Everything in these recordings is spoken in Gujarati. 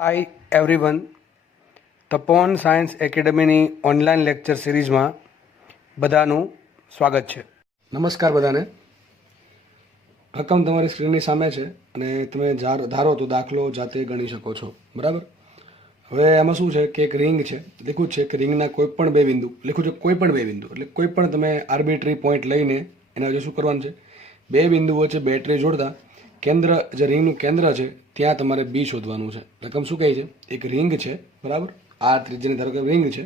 હાય એવરીવન, તપોન સાયન્સ એકેડમીની ઓનલાઈન લેક્ચર સિરીઝમાં બધાનું સ્વાગત છે. નમસ્કાર બધાને. રકમ તમારી સ્ક્રીનની સામે છે અને તમે ધારો તો દાખલો જાતે ગણી શકો છો. બરાબર. હવે આમાં શું છે કે એક રિંગ છે, લખ્યું છે કે રિંગના કોઈ પણ બે બિંદુ, લખ્યું છે કોઈ પણ બે બિંદુ એટલે કોઈ પણ તમે આર્બિટ્રી પોઈન્ટ લઈને એના વચ્ચે શું કરવાનું છે, બે બિંદુ વચ્ચે બેટરી જોડતા કેન્દ્ર જે રિંગનું કેન્દ્ર છે ત્યાં તમારે બી શોધવાનું છે. રકમ શું કહે છે, એક રિંગ છે, બરાબર, આર ત્રિજ્યાની ધારો કે રિંગ છે,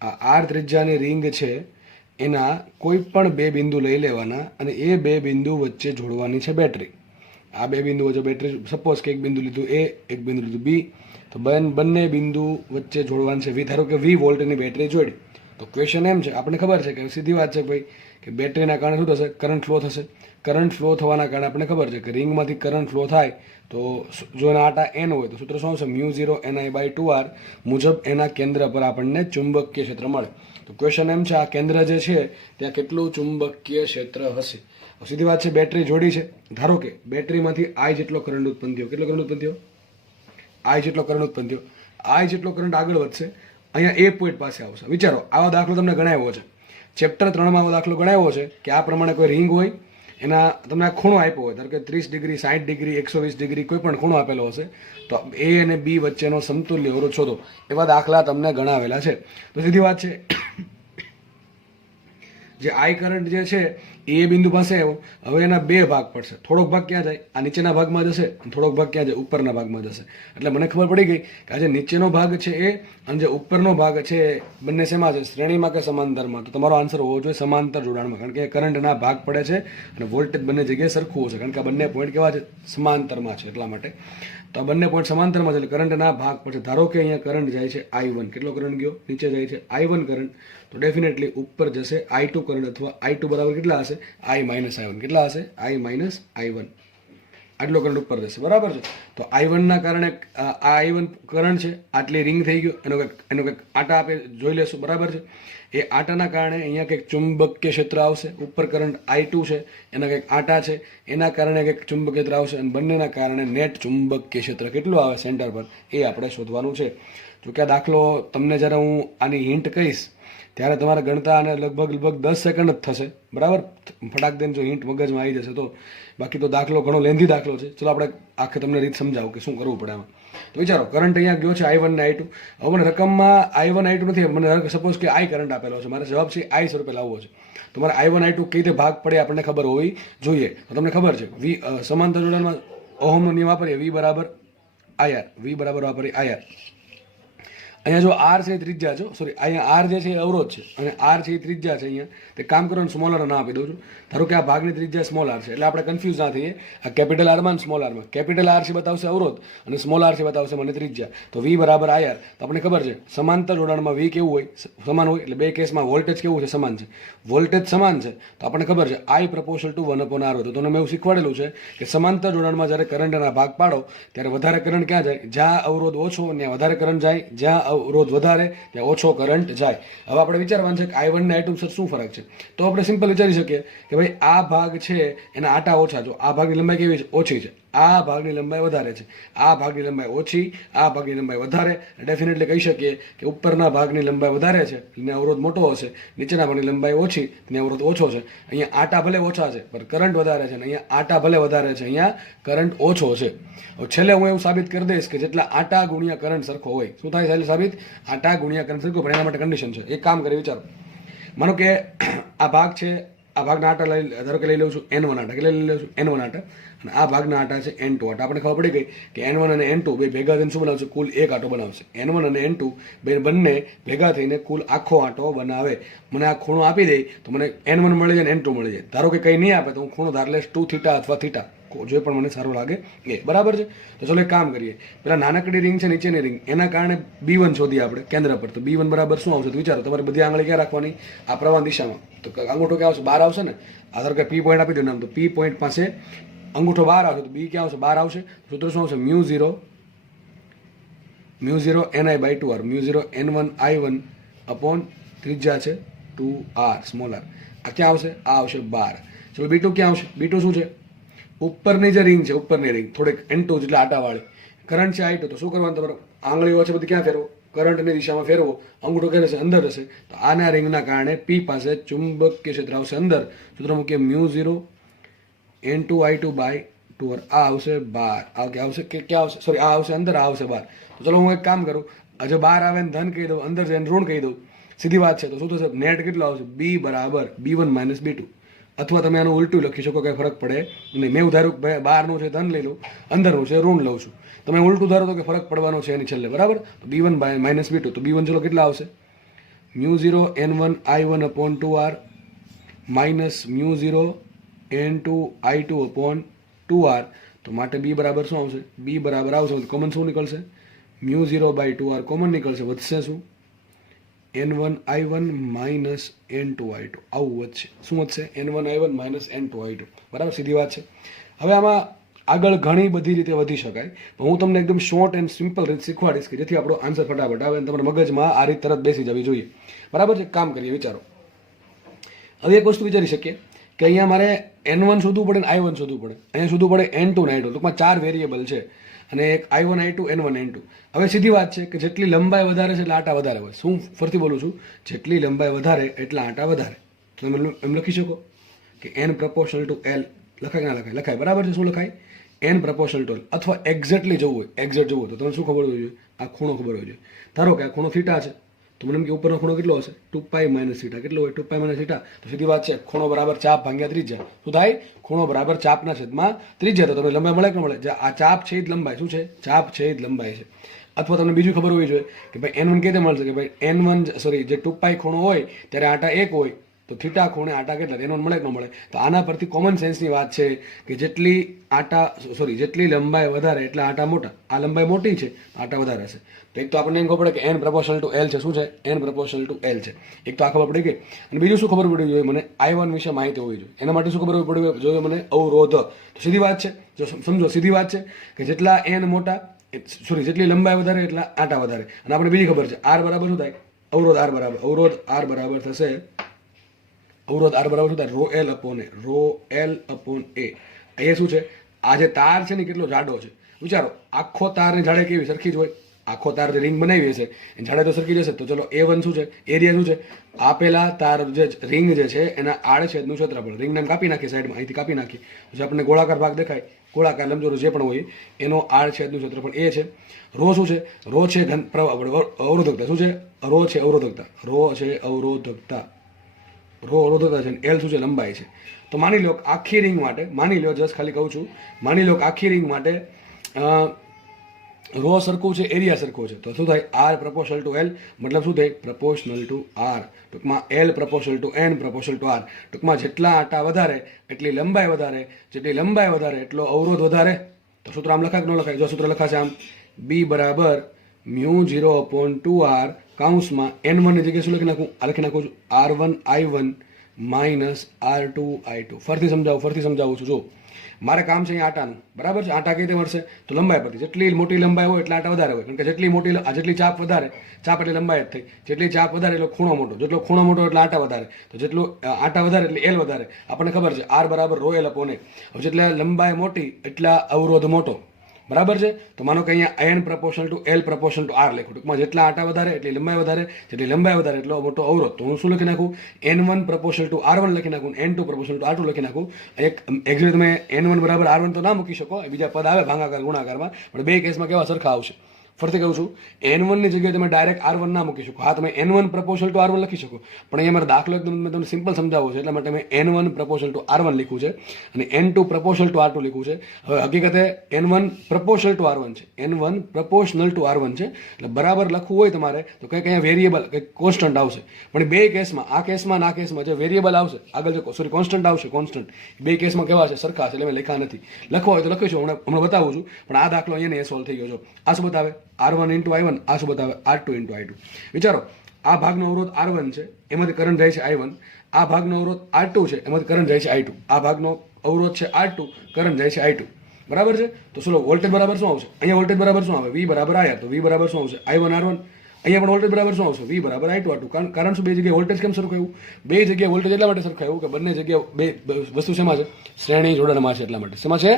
આ આર ત્રિજ્યાની રિંગ છે એના કોઈ પણ બે બિંદુ લઈ લેવાના અને એ બે બિંદુ વચ્ચે જોડવાની છે બેટરી. આ બે બિંદુ વચ્ચે બેટરી, સપોઝ કે એક બિંદુ લીધું એ, એક બિંદુ લીધું બી, તો બંને બિંદુ વચ્ચે જોડવાનું છે વી. ધારો કે 20 વોલ્ટની બેટરી જોડી, તો ક્વેશ્ચન એમ છે, આપણને ખબર છે કે સીધી વાત છે ભાઈ કે બેટરીના કારણે શું થશે, કરંટ ફ્લો થશે. કરંટ ફ્લો થવાના કારણે આપણને ખબર છે કે રિંગમાંથી કરંટ ફ્લો થાય તો જો એના આટા એન હોય તો સૂત્ર શું આવશે, μ0ni/2r મુજબ એના કેન્દ્ર પર આપણને ચુંબકીય ક્ષેત્ર મળે. તો ક્વેશ્ચન એમ છે, આ કેન્દ્ર જે છે ત્યાં કેટલું ચુંબકીય ક્ષેત્ર હશે. સીધી વાત છે, બેટરી જોડી છે, ધારો કે બેટરીમાંથી આઈ જેટલો કરંટ ઉત્પન્ન થયો. કેટલો કરંટ ઉત્પન્ન થયો? આઈ જેટલો કરંટ ઉત્પન્ન થયો. આઈ જેટલો કરંટ આગળ વધશે, અહીંયા એ પોઈન્ટ પાસે આવશે. વિચારો, આવો દાખલો તમને ગણાવ્યો છે, ચેપ્ટર 3માં આવો દાખલો ગણાવ્યો છે કે આ પ્રમાણે કોઈ રિંગ હોય, એના તમને આ ખૂણો આપ્યો હોય, ધારો કે 30 ડિગ્રી, 60 ડિગ્રી, 120 ડિગ્રી, કોઈ પણ ખૂણો આપેલો હશે, તો એ અને બી વચ્ચેનો સમતુલ્ય અવરોધ શોધો. એવા દાખલા તમને ગણાવેલા છે. તો સીધી વાત છે, જે આઈ કરંટ જે છે એ બિંદુ પાસે આવ્યો, હવે એના બે ભાગ પડશે. થોડોક ભાગ ક્યાં જાય, આ નીચેના ભાગમાં જશે, થોડોક ભાગ ક્યાં જાય, ઉપરના ભાગમાં જશે. એટલે મને ખબર પડી ગઈ કે આ જે નીચેનો ભાગ છે એ અને જે ઉપરનો ભાગ છે બંને શેમાં છે, શ્રેણીમાં કે સમાંતરમાં. તો તમારો આન્સર હોવો જોઈએ સમાંતર જોડાણમાં, કારણ કે કરંટના ભાગ પડે છે અને વોલ્ટેજ બંને જગ્યાએ સરખું હશે, કારણ કે આ બંને પોઈન્ટ કેવા છે, સમાંતરમાં છે, એટલા માટે. તો આ બંને પોઈન્ટ સમાંતરમાં છે એટલે કરંટના ભાગ પડશે. ધારો કે અહીંયા કરંટ જાય છે I1, કેટલો કરંટ ગયો, નીચે જાય છે I1 કરંટ, તો ડેફિનેટલી ઉપર જશે I2 કરંટ, અથવા I2 બરાબર કેટલા હશે, I-I1. કેટલા હશે, I-I1. આટલો કરંટ ઉપર જશે, બરાબર છે. તો I1 ના કારણે આ I1 કરંટ છે, આટલી રિંગ થઈ ગયો, એનો કંઈક આટા આપે જોઈ લેશું, બરાબર છે. એ આટાના કારણે અહીંયા કંઈક ચુંબકીય ક્ષેત્ર આવશે. ઉપર કરંટ I2 છે, એના કંઈક આટા છે, એના કારણે કંઈક ચુંબકીય ક્ષેત્ર આવશે અને બંનેના કારણે નેટ ચુંબકીય ક્ષેત્ર કેટલું આવે સેન્ટર પર, એ આપણે શોધવાનું છે. જો કે આ દાખલો તમને જ્યારે હું આની હિન્ટ કહીશ ત્યારે તમારે ગણતા અને લગભગ 10 સેકન્ડ જ થશે, બરાબર. ફટાક દઈને જો હિન્ટ મગજમાં આવી જશે તો. બાકી તો દાખલો ઘણો લેન્ધી દાખલો છે. ચલો આપણે આખે તમને રીત સમજાવું કે શું કરવું પડે આમાં. તો વિચારો, કરંટ અહીંયા ગયો છે I1 ને I2. હવે મને રકમમાં I1 I2 નથી, મને સપોઝ કે I કરંટ આપેલો છે, મારે જવાબ છે I સ્વરૂપે લાવવો છે. તો મારે I1 I2 કઈ રીતે ભાગ પડે આપણને ખબર હોવી જોઈએ. તો તમને ખબર છે સમાંતર જોડાણમાં ઓહમનો નિયમ વાપરીએ, V બરાબર IR, V બરાબર વાપરીએ IR. અહીંયા જો આર છે ત્રિજ્યા છે, સોરી, અહીંયા આર જે છે એ અવરોધ છે અને આર છે એ ત્રિજ્યા છે. અહીંયા તે કામ કરો ને સ્મોલ આર ના આપી દઉં છું. ધારો કે આ ભાગની ત્રિજ્યા સ્મોલ આર છે, એટલે આપણે કન્ફ્યુઝ ના થઈએ. આ કેપિટલ આરમાં અને સ્મોલ આરમાં, કેપિટલ આર છે બતાવશે અવરોધ અને સ્મોલ આર છે બતાવશે મને ત્રિજ્યા. તો વી બરાબર IR. તો આપણને ખબર છે સમાંતર જોડાણમાં વી કેવું હોય, સમાન હોય, એટલે બે કેસમાં વોલ્ટેજ કેવું છે, સમાન છે. વોલ્ટેજ સમાન છે તો આપણને ખબર છે I પ્રપોર્શનલ ટુ 1/R હોય. તો તમને મેં એવું શીખવાડેલું છે કે સમાંતર જોડાણમાં જ્યારે કરંટના ભાગ પાડો ત્યારે વધારે કરંટ ક્યાં જાય, જ્યાં અવરોધ ઓછો ત્યાં વધારે કરંટ જાય, જ્યાં અવરોધ વધારે ત્યાં ઓછો કરંટ જાય. હવે આપણે વિચારવાનું છે કે I1 ને I2 શું ફરક છે. તો આપણે સિમ્પલ વિચારી શકીએ કે ભાઈ આ ભાગ છે એના આટા ઓછા, જો આ ભાગની લંબાઈ કેવી છે, ઓછી છે, આ ભાગની લંબાઈ વધારે છે, આ ભાગની લંબાઈ ઓછી, આ ભાગની લંબાઈ વધારે. ડેફિનેટલી કહી શકીએ કે ઉપરના ભાગની લંબાઈ વધારે છે એને અવરોધ મોટો હશે, નીચેના ભાગની લંબાઈ ઓછી એને અવરોધ ઓછો છે. અહીંયા આટા ભલે ઓછા છે પણ કરંટ વધારે છે, અને અહીંયા આટા ભલે વધારે છે, અહીંયા કરંટ ઓછો છે. હવે છેલ્લે હું એવું સાબિત કરી દઈશ કે જેટલા આટા ગુણ્યા કરંટ સરખો હોય, શું થાય છેલ્લે સાબિત, આટા ગુણ્યા કરંટ સરખો. પણ એના માટે કન્ડિશન છે. એક કામ કરી વિચારો, માનો કે આ ભાગ છે, આ ભાગના આટા ધારો કે લઈ લઉં છું N1 આટા, કેટલા લઈ લઉં છું N1 આટા, અને આ ભાગના આટા છે N2 આટા. આપણે ખબર પડી ગઈ કે N1 અને N2 બે ભેગા થઈને શું બનાવશે, કુલ એક આટો બનાવશે. N1 અને N2 બંને ભેગા થઈને કુલ આખો આટો બનાવે. મને આ ખૂણો આપી દે તો મને N1 મળી જાય, N2 મળી જાય. ધારો કે કંઈ નહીં આપે તો હું ખૂણો ધાર લઈશ 2θ અથવા θ, જો પણ મને સારું લાગે એ, બરાબર છે. તો ચલો એક કામ કરીએ, પેલા નાનકડી રિંગ છે નીચેની રિંગ, એના કારણે B1 શોધીએ આપણે કેન્દ્ર પર. તો B1 બરાબર શું આવશે, તો વિચારો, તમારે બધી આંગળી ક્યાં રાખવાની, આ પ્રવાહ દિશામાં. તો અંગૂઠો ક્યાં આવશે, બહાર આવશે ને. આધાર કે P પોઈન્ટ આપી દો નામ, તો P પોઈન્ટ પાસે અંગૂઠો બહાર આવશે, તો B ક્યાં આવશે, બહાર આવશે. સૂત્ર શું આવશે, μ0 ni/2r, μ0 n1 I1 અપોન ત્રિજ્યા છે 2r સ્મોલ r. આ ક્યાં આવશે, આ આવશે 12. ચલો B2 ક્યાં આવશે, B2 શું છે, ઉપરની જે રિંગ છે, ઉપરની રિંગ થોડીક N2 જેટલા આટાવાળી કરંટ છે I2, તો શું કરવાનું તમારે? આંગળીઓ છે બધી ક્યાં ફેરવો? કરંટની દિશામાં ફેરવો. અંગૂઠો ક્યાં રહેશે? અંદર રહેશે. તો આના રિંગના કારણે P પાસે ચુંબકીય ક્ષેત્ર આવશે અંદર. સૂત્ર મૂકીએ μ0 N2I2/2R. આ આવશે બહાર. આવશે કે ક્યાં આવશે? સોરી, આ આવશે અંદર, આ આવશે બહાર. તો ચલો હું એક કામ કરું, આજે બહાર આવે ને ધન કહી દઉં, અંદર જઈને ઋણ કહી દઉં. સીધી વાત છે. તો શું થશે? નેટ કેટલો આવશે? B બરાબર B1 - B2. અથવા તમે આનું ઉલટું લખી શકો, કંઈ ફરક પડે નહીં. મેં ધારું બહારનું છે ધન લઈ લઉં, અંદરનું છે ઋણ લઉં છું. તમે ઉલટું ધારો તો કે ફરક પડવાનો છે એની છેલ્લે, બરાબર? તો B1 - B2. તો B1 ચલો કેટલા આવશે? μ0 N1I1/2R માઇનસ μ0 N2I2/2R. તો માટે B બરાબર શું આવશે? B બરાબર આવશે, કોમન શું નીકળશે? μ0/2R કોમન નીકળશે. વધશે શું? N1I1 minus N2I2. આવું વધશે. શું વધશે? N1I1 - N2I2. બરાબર, સીધી વાત છે. હવે આમાં આગળ ઘણી બધી રીતે વધી શકાય, પણ હું તમને એકદમ શોર્ટ એન્ડ સિમ્પલ રીત શીખવાડીશ કે જેથી આપણો આન્સર ફટાફટ આવે અને તમારા મગજમાં આ રીત તરત બેસી જવી જોઈએ. બરાબર છે? કામ કરીએ, વિચારો. હવે એક વસ્તુ વિચારી શકીએ કે અહીંયા મારે N1 શોધવું પડે ને I1 શોધવું પડે. અહીંયા શોધવું પડે N2 ને I2. ટૂંકમાં 4 વેરિયેબલ છે અને એક I1 I2 N1 N2. હવે સીધી વાત છે કે જેટલી લંબાઈ વધારે છે એટલે આટા વધારે હોય. શું ફરતી બોલું છું? જેટલી લંબાઈ વધારે એટલા આટા વધારે. તો તમે એમ લખી શકો કે N proportional to L. લખાય કે ના લખાય? લખાય. બરાબર છે. શું લખાય? N proportional to L. અથવા એક્ઝેક્ટલી જવું હોય, એક્ઝેક્ટ જવું હોય તો તમને શું ખબર હોવી જોઈએ? આ ખૂણો ખબર હોવી જોઈએ. ધારો કે આ ખૂણો થીટા છે, તો મને એમ કે ઉપરનો ખૂણો કેટલો હશે? 2π - θ. કેટલો હોય? 2π - θ. તો સીધી વાત છે, ખૂણો બરાબર ચાપ ભાગ્યા ત્રિજ્યા. શું થાય? ખૂણો બરાબર ચાપના છેદમાં ત્રિજ્યા. તો તમને લંબાઈ મળે કે ન મળે? જે આ ચાપ છે એ જ લંબાઈ. શું છે? ચાપ છે એ જ લંબાઈ છે. અથવા તમને બીજું ખબર હોવી જોઈએ કે ભાઈ N1 કેવી રીતે મળશે? કે ભાઈ N1 સોરી જે 2π ખૂણો હોય ત્યારે આટા 1 હોય, તો થીટા ખૂણે આટા કેટલા? N1 મળે કે ન મળે? તો આના પરથી કોમન સેન્સની વાત છે કે જેટલી જેટલી લંબાઈ વધારે એટલા આટા મોટા. આ લંબાઈ મોટી છે, આટા વધારે છે. તો એક તો આપણને એમ ખબર પડે કે N proportional to L છે. શું છે? N proportional to L છે. એક તો આ ખબર પડી ગઈ. અને બીજું શું ખબર પડવી જોઈએ? મને I1 વિશે માહિતી હોવી જોઈએ. એના માટે શું ખબર પડવી જોઈએ? મને અવરોધ. તો સીધી વાત છે, જો સમજો, સીધી વાત છે કે જેટલા N મોટા, સોરી જેટલી લંબાઈ વધારે એટલા આટા વધારે. અને આપણે બીજી ખબર છે, R બરાબર શું થાય? અવરોધ R બરાબર થશે. અવરોધ R બરાબર શું થાય? ρL/A. એ શું છે? આ જે તાર છે ને કેટલો જાડો છે વિચારો. આખો તાર ને જાડે કેવી સરખી જ હોય? આખો તાર જે રિંગ બનાવી હશે એ જાડે તો સરખી જશે. તો ચલો A1 શું છે? એરિયા શું છે? આપેલા તાર જે રિંગ જે છે એના આડછેદનું ક્ષેત્રફળ. રિંગને કાપી નાખીએ સાઈડમાં, અહીંથી કાપી નાખીએ પછી આપણને ગોળાકાર ભાગ દેખાય, ગોળાકાર લંબચોરસ જે પણ હોય એનો આડછેદનું ક્ષેત્રફળ એ છે. રો શું છે? રો છે અવરોધકતા. શું છે? રો છે અવરોધકતા. રો અવરોધકતા છે. L શું છે? લંબાઈ છે. તો માની લો આખી રિંગ માટે, માની લો જસ્ટ ખાલી કહું છું, માની લો આખી રિંગ માટે રો સરખું છે, એરિયા સરખો છે. તો શું થાય? R proportional to L. મતલબ શું થાય? proportional to R. ટૂંકમાં L proportional to N proportional to R. ટૂંકમાં જેટલા આટા વધારે એટલી લંબાઈ વધારે, જેટલી લંબાઈ વધારે એટલો અવરોધ વધારે. તો સૂત્ર આમ લખાય કે ન લખાય? જો સૂત્ર લખાશે આમ, B બરાબર μ0/2R કાઉન્સમાં N1 ની જગ્યાએ શું લખી નાખું? આ લખી નાખું છું R1I1 માઇનસ R2I2. ફરીથી સમજાવું છું. જો મારે કામ છે અહીંયા આટાનું, બરાબર છે? આટા કઈ રીતે મળશે? તો લંબાઈ પરથી. જેટલી મોટી લંબાઈ હોય એટલે આટા વધારે હોય. કારણ કે જેટલી ચાપ વધારે, ચાપ એટલે લંબાઈ જ થઈ. જેટલી ચાપ વધારે એટલો ખૂણો મોટો, જેટલો ખૂણો મોટો એટલે આટા વધારે. તો જેટલું આટા વધારે એટલે L વધારે. આપણને ખબર છે R બરાબર ρL/A. હવે જેટલે લંબાઈ મોટી એટલા અવરોધ મોટો. બરાબર છે? તો માનો કે અહીંયા N proportional to L proportional to R લખું. ટૂંકમાં જેટલા આટા વધારે એટલી લંબાઈ વધારે, જેટલી લંબાઈ વધારે એટલો મોટો અવરોધ. તો હું શું લખી નાખું? N1 proportional to R1 લખી નાખું, N2 proportional to R2 લખી નાખું. એક એક્ઝેક્ટ તમે N1 બરાબર R1 તો ના મૂકી શકો, બીજા પદ આવે ભાગાકાર ગુણાકારમાં, પણ બે કેસમાં કેવા સરખા આવશે. ફરીથી કહું છું, N1 ની જગ્યાએ તમે ડાયરેક્ટ R1 ના મૂકી શકો. હા, તમે N1 proportional to R1 લખી શકો, પણ અહીંયા મારો દાખલો એકદમ મેં તમને સિમ્પલ સમજાવવો છે એટલા માટે મેં N1 proportional to R1 લખ્યું છે અને N2 proportional to R2 લખ્યું છે. હવે હકીકતે N1 proportional to R1 છે, N1 proportional to R1 છે. એટલે બરાબર લખવું હોય તમારે તો કંઈક અહીંયા વેરિયેબલ, કંઈક કોન્સ્ટન્ટ આવશે. પણ બે કેસમાં, આ કેસમાં આ કેસમાં જે વેરિયેબલ આવશે આગળ, સોરી કોન્સ્ટન્ટ આવશે, કોન્સ્ટન્ટ બે કેસમાં કેવા છે? સરખા છે. એટલે મેં લખ્યા નથી. લખવા હોય તો લખીશું, હમણાં બતાવું છું. પણ આ દાખલો અહીંયા સોલ્વ થઈ ગયો છે. આ શું બતાવે? R1 into I1. આ શું બતાવે? R2 into I2. વિચારો, આ ભાગનો અવરોધ R1 છે, એમાંથી કરંટ જાય છે I1. આ ભાગનો અવરોધ R2 છે, એમાંથી કરંટ જાય છે I2. આ ભાગનો અવરોધ છે R2, કરંટ જાય છે I2. બરાબર છે? તો ચલો વોલ્ટેજ બરાબર શું આવશે? અહીંયા વોલ્ટેજ બરાબર શું આવે? V બરાબર IR. તો V બરાબર શું આવશે? I1 R1. અહીંયા પણ વોલ્ટેજ બરાબર શું આવશે? V બરાબર I2 કારણ શું બે જગ્યાએ વોલ્ટેજ કેમ સરખું આવ્યું? બે જગ્યાએ વોલ્ટેજ એટલા માટે સરખું આવ્યું કે બંને જગ્યાએ બે વસ્તુ શેમાં છે? શ્રેણી જોડાણમાં છે એટલા માટે. શેમાં છે?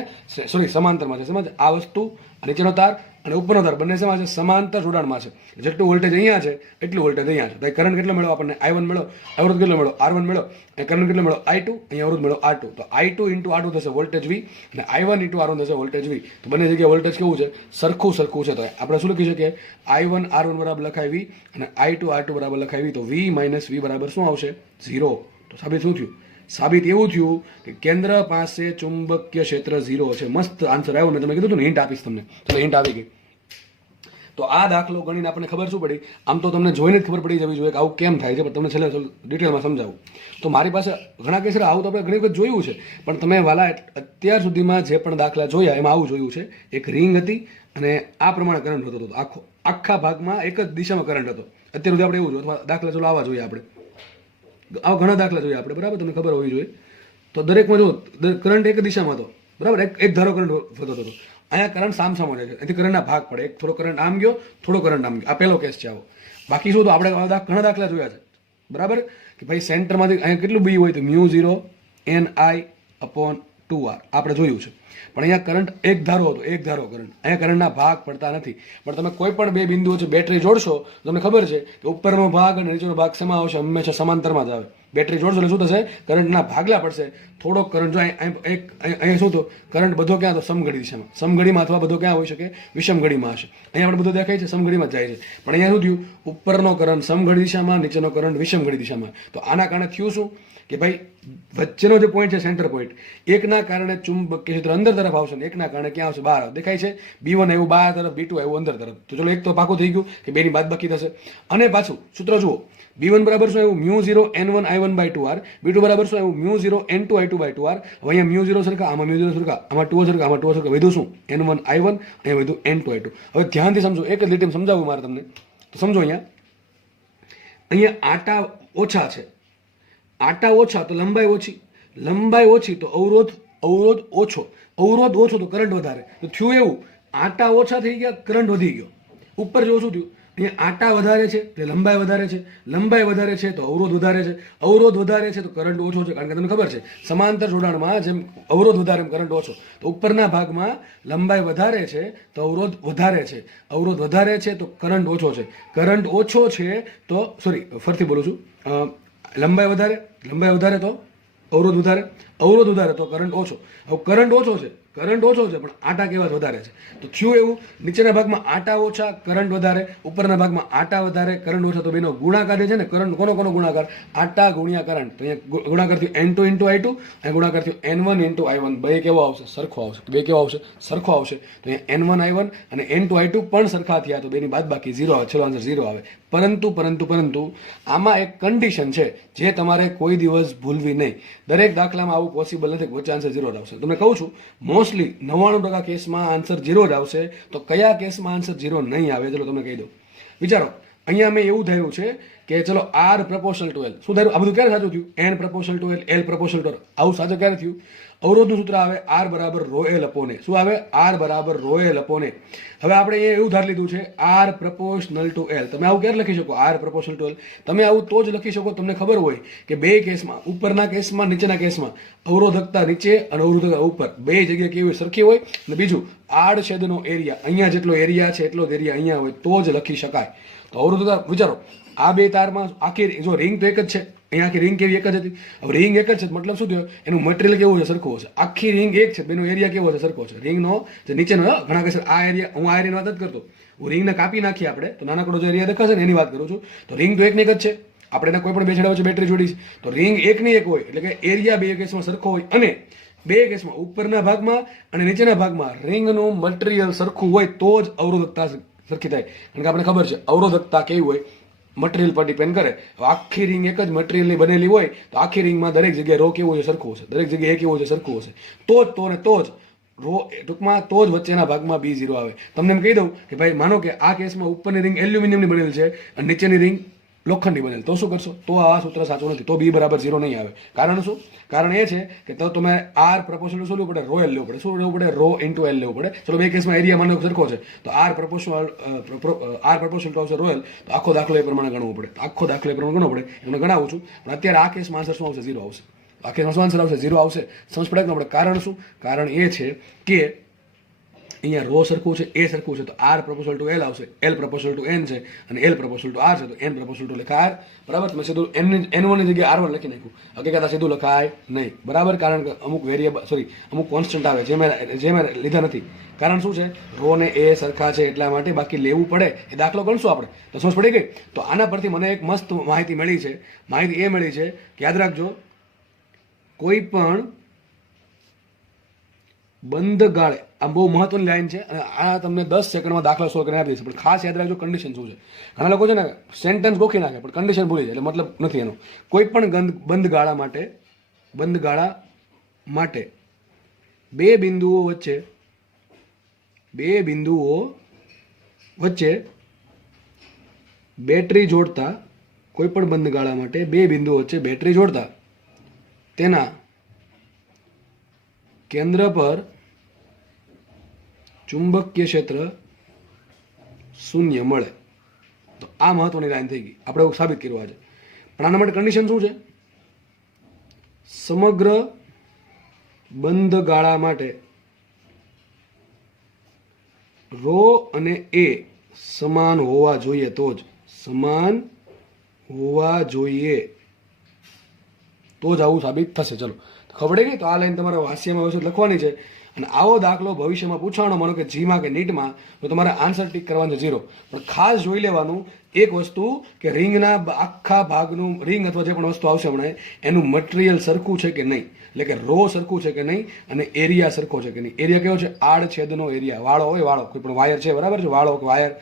સોરી, સમાંતરમાં છે. શેમાં છે? આ વસ્તુ નીચેનો તાર અને ઉપરનો તાર બંને શેમાં છે? સમાંતર જોડાણમાં છે. જેટલું વોલ્ટેજ અહીંયા છે એટલું વોલ્ટેજ અહીંયા છે. તો કરંટ કેટલો મળ્યો આપણને? I1 મળ્યો, અવરોધ કેટલો મળ્યો? R1 મળ્યો, અને કરંટ કેટલો મળ્યો? I2, અહીંયા અવરોધ મળ્યો R2. તો I2 into R2 થશે વોલ્ટેજ V, અને I1 into R1 થશે વોલ્ટેજ V. તો બંને જગ્યાએ વોલ્ટેજ કેવું છે? સરખું છે. તો આપણે શું લખી શકીએ? I1 R1 બરાબર લખાય V, અને I2 R2 બરાબર લખાય V. તો V માઇનસ V બરાબર શું આવશે? 0. તો સાબિત શું થયું? સાબિત એવું થયું કે કેન્દ્ર પાસે ચુંબકીય ક્ષેત્ર 0 છે. મસ્ત આન્સર આવ્યો. મેં તમને કીધું હતું ને હિન્ટ આપીશ તમને. ચલો હિન્ટ આવી ગઈ. તો આ દાખલો ગણીને આપણને ખબર શું પડી? આમ તો તમને જોઈને જ ખબર પડી જવી જોઈએ કે આવું કેમ થાય છે, પણ તમને છેલ્લે ડિટેલમાં સમજાવું. તો મારી પાસે ઘણા કેસ આવું તો આપણે ઘણી વખત જોયું છે, પણ તમે વાલા અત્યાર સુધીમાં જે પણ દાખલા જોયા એમાં આવું જોયું છે. એક રિંગ હતી અને આ પ્રમાણે કરંટ હતો. આખા ભાગમાં એક જ દિશામાં કરંટ હતો. અત્યાર સુધી આપણે એવું જોયું. દાખલા ચલો આવા જોઈએ આપણે. આવા ઘણા દાખલા જોઈએ આપણે, બરાબર? તમને ખબર હોવી જોઈએ. તો દરેકમાં જો કરંટ એક દિશામાં હતો, બરાબર? એક ધારો કરંટ થતો હતો. અહીંયા કરંટ સામસામો છે, એથી કરંટના ભાગ પડે. એક થોડો કરંટ આમ ગયો, થોડો કરંટ આમ ગયો. આ પહેલો કેસ છે આવો. બાકી શું? તો આપણે ઘણા દાખલા જોયા છે, બરાબર? કે ભાઈ સેન્ટરમાંથી અહીંયા કેટલું બી હોય તો μ0 Ni/2r આપણે જોયું છે. પણ અહીંયા કરંટ એક ધારો હતો, એક ધારો કરંટ. અહીંયા કરંટના ભાગ પડતા નથી. પણ તમે કોઈ પણ બે બિંદુઓ છે બેટરી જોડશો તો તમને ખબર છે કે ઉપરનો ભાગ અને નીચેનો ભાગ શેમાં આવશે? હંમેશા સમાંતરમાં જ આવે. બેટરી જોડશો એટલે શું થશે? કરંટના ભાગલા પડશે. થોડોક કરંટ જો અહીંયા શું તો કરંટ બધો ક્યાં? તો સમઘડી દિશામાં. સમઘડીમાં અથવા બધો ક્યાં હોઈ શકે? વિષમઘડીમાં હશે. અહીંયા આપણે બધો દેખાય છે સમઘડીમાં જાય છે. પણ અહીંયા શું થયું? ઉપરનો કરંટ સમઘડી દિશામાં, નીચેનો કરંટ વિષમઘડી દિશામાં. તો આના કારણે થયું શું કે ભાઈ વચ્ચેનો જે પોઈન્ટ છે સેન્ટર પોઈન્ટ, એકના કારણે ચુંબકીય ક્ષેત્ર અંદર તરફ આવશે, એકના કારણે ક્યાં આવશે? બહાર. દેખાય છે? B1 આવ્યું બહાર તરફ, B2 આવ્યું અંદર તરફ. તો ચલો એક તો પાકું થઈ ગયું કે બેની બાદબાકી થશે. અને પાછું સૂત્ર જુઓ. B1 બરાબર શું આવ્યું? μ0 N1I1/2r. B2 બરાબર શું આવ્યું? μ0 N2I2/2r. હવે અહીંયા μ0 સરખા, આમાં μ0 સરખા, આમાં 2 સરખા, આમાં 2 સરખા. વધ્યું શું? N1I1, અહીંયા વધ્યું N2I2. હવે ધ્યાનથી સમજો, એક જ લીટીમાં સમજાવું મારે તમને. તો સમજો અહીંયા આટા ઓછા છે. આટા ઓછા તો લંબાઈ ઓછી, લંબાઈ ઓછી તો અવરોધ ઓછો, અવરોધ ઓછો તો કરંટ વધારે. તો થયું એવું, આટા ઓછા થઈ ગયા, કરંટ વધી ગયો. ઉપર જો શું થયું? અહીંયા આટા વધારે છે એટલે લંબાઈ વધારે છે, લંબાઈ વધારે છે તો અવરોધ વધારે છે, અવરોધ વધારે છે તો કરંટ ઓછો છે. કારણ કે તમને ખબર છે સમાંતર જોડાણમાં જેમ અવરોધ વધારે એમ કરંટ ઓછો. તો ઉપરના ભાગમાં લંબાઈ વધારે છે તો અવરોધ વધારે છે, અવરોધ વધારે છે તો કરંટ ઓછો છે, કરંટ ઓછો છે તો ફરીથી બોલું છું, લંબાઈ વધારે તો અવરોધ વધારે, અવરોધ વધારે તો કરંટ ઓછો. હવે કરંટ ઓછો છે પણ આટા કેવા વધારે છે. તો થયું એવું, નીચેના ભાગમાં આટા ઓછા, કરંટ વધારે, ઉપરના ભાગમાં આટા વધારે, કરંટ ઓછા. તો બેનો ગુણાકાર જે છે ને, કરંટ કોનો ગુણાકાર? આટા ગુણ્યા કરંટ. તો અહીંયા ગુણાકાર થયું N2 into I2, અને ગુણાકાર થયું N1 into I1. બે કેવો આવશે? સરખો આવશે. બે કેવો આવશે? સરખો આવશે. તો અહીંયા N1 I1 અને N2 I2 પણ સરખા થયા. તો બેની બાદબાકી 0 આવે. છેલ્લો આન્સર 0 આવે. પરંતુ આમાં એક કન્ડિશન છે જે તમારે કોઈ દિવસ ભૂલવી નહીં. દરેક દાખલામાં આવું પોસિબલ નથી વચ્ચે આન્સર 0 જ આવશે. તમને કહું છું, મોસ્ટલી 99% કેસમાં આન્સર 0 જ આવશે. તો કયા કેસમાં આન્સર 0 નહીં આવે? ચલો તમને કહી દઉં. વિચારો, અહીંયા મેં એવું ધાર્યું છે કે ચલો R proportional to L. શું ધાર્યું? આ બધું ક્યારે સાચું થયું? N proportional to L, L proportional to R. આવું સાચું ક્યારે થયું? અવરોધનું સૂત્ર આવે R બરાબર ρL/A. શું આવે? R બરાબર ρL/A. હવે આપણે એ એવું ધાર લીધું છે R proportional to L. તમે આવું ક્યારે લખી શકો? R proportional to L. તમે આવું તો જ લખી શકો તમને ખબર હોય કે બે કેસમાં, ઉપરના કેસમાં, નીચેના કેસમાં અવરોધકતા નીચે અને અવરોધકતા ઉપર બે જગ્યાએ કેવી સરખી હોય. અને બીજું, આડછેદનો એરિયા અહીંયા જેટલો એરિયા છે એટલો જ એરિયા અહીંયા હોય તો જ લખી શકાય. તો અવરોધકતા વિચારો, આ બે તારમાં આખી જો રિંગ તો એક જ છે, અહીંયા આખી રિંગ કેવી? એક જ હતી. હવે રિંગ એક જ છે મતલબ શું થયો? એનું મટીરિયલ કેવું છે? સરખું હશે. આખી રિંગ એક છે, બેનો એરિયા કેવો છે? સરખો છે. રિંગનો જે નીચેનો ઘણા કહેશે આ એરિયા, હું આ એરિયાની વાત જ કરતો, હું રિંગને કાપી નાખીએ આપણે તો નાનકડો જે એરિયા દેખાશે ને એની વાત કરું છું. તો રિંગ તો એકની એક જ છે. આપણે એના કોઈ પણ બે છેડા વચ્ચે બેટરી જોડી છે તો રિંગ એકની એક હોય, એટલે કે એરિયા બે કેસમાં સરખો હોય. અને બે કેસમાં ઉપરના ભાગમાં અને નીચેના ભાગમાં રિંગનું મટીરિયલ સરખું હોય તો જ અવરોધકતા સરખી થાય. કારણ કે આપણે ખબર છે અવરોધકતા કેવી હોય? મટીરિયલ પર ડિપેન્ડ કરે. આખી રિંગ એક જ મટીરિયલની બનેલી હોય તો આખી રિંગમાં દરેક જગ્યાએ રો કેવો છે? સરખું હશે. દરેક જગ્યાએ કેવો છે? સરખું હશે. તો જ રો ટૂંકમાં તો જ વચ્ચેના ભાગમાં B0 આવે. તમને એમ કહી દઉં કે ભાઈ માનો કે આ કેસમાં ઉપરની રિંગ એલ્યુમિનિયમની બનેલી છે અને નીચેની રિંગ લોખંડી બનેલ, તો શું કરશો? તો આ સૂત્ર સાચું નથી, તો બી બરાબર 0 નહીં આવે. કારણ શું? કારણ એ છે કે તો તમે આર પ્રપોર્શનલ શું લેવું પડે? રો એલ લેવું પડે. શું લેવું પડે? રો ઇન્ટુ એલ લેવું પડે. ચલો બે કેસમાં એરિયા માનો સરખો છે, તો આર પ્રપોર્શનલ ટુ આવશે રો એલ, તો આખો દાખલો એ પ્રમાણે ગણવો પડે. આખો દાખલો એ પ્રમાણે ગણવો પડે, એમને ગણાવું છું. પણ અત્યારે આ કેસમાં આન્સર શું આવશે? 0 આવશે. આ કેસમાં શું આન્સર આવશે? 0 આવશે. સમજ પડે કે ન પડે? કારણ શું? કારણ એ છે કે અહીંયા રો સરખું છે, એ સરખું છે, તો આર પ્રપોઝલ ટુ એલ આવશે, એલ પ્રપોઝલ ટુ એન છે, અને એલ પ્રપોઝલ ટુ આર છે, તો એન પ્રપોઝલ ટુ લખાય આર. બરાબર? તમે સીધું N1 ની જગ્યાએ R1 લખી નાખ્યું. હકીકત સીધું લખાય નહીં. બરાબર? કારણ કે અમુક અમુક કોન્સ્ટન્ટ આવે જે મેં લીધા નથી. કારણ શું છે? રો ને એ સરખા છે એટલા માટે, બાકી લેવું પડે એ દાખલો ગણશું આપણે, તો સમજ પડી ગઈ. તો આના પરથી મને એક મસ્ત માહિતી મળી છે. માહિતી એ મળી છે કે યાદ રાખજો, કોઈ પણ બંધ ગાળે, આ બહુ મહત્વની લાઈન છે, અને આ તમને 10 સેકન્ડમાં દાખલા સોલ્વ કરીને આપી દઈશ. પણ ખાસ યાદ રાખજો કન્ડિશન શું છે. ઘણા લોકો છે ને સેન્ટેન્સ ગોખી નાખે પણ કન્ડિશન ભૂલી જાય, એટલે મતલબ નથી એનો. કોઈ પણ બંધ ગાળા માટે બે બિંદુઓ વચ્ચે બેટરી જોડતા, કોઈ પણ બંધ ગાળા માટે બે બિંદુઓ વચ્ચે બેટરી જોડતા તેના કેન્દ્ર પર ચુંબકીય ક્ષેત્ર શૂન્ય મળે. તો આ મહત્વની લાઈન થઈ ગઈ, આપણે એવું સાબિત કર્યું આજે. પણ આના માટે કન્ડિશન શું છે? સમગ્ર બંધ ગાળા માટે રો અને એ સમાન હોવા જોઈએ, તો જ આવું સાબિત થશે. ચલો ખબર પડી ગઈ. તો આ લાઈન તમારે વાસ્યમાં વ્યવસ્થિત લખવાની છે. અને આવો દાખલો ભવિષ્યમાં પૂછવાનો, માનો કે જીમાં કે નીટમાં, તો તમારે આન્સર ટીક કરવાનું છે 0. પણ ખાસ જોઈ લેવાનું એક વસ્તુ કે રિંગના આખા ભાગનું, રિંગ અથવા જે પણ વસ્તુ આવશે હમણાં, એનું મટીરિયલ સરખું છે કે નહીં, એટલે કે રો સરખું છે કે નહીં, અને એરિયા સરખો છે કે નહીં. એરિયા કેવો છે? આડછેદનો એરિયા. વાળો હોય, વાળો કોઈ પણ વાયર છે, બરાબર છે, વાળો કે વાયર,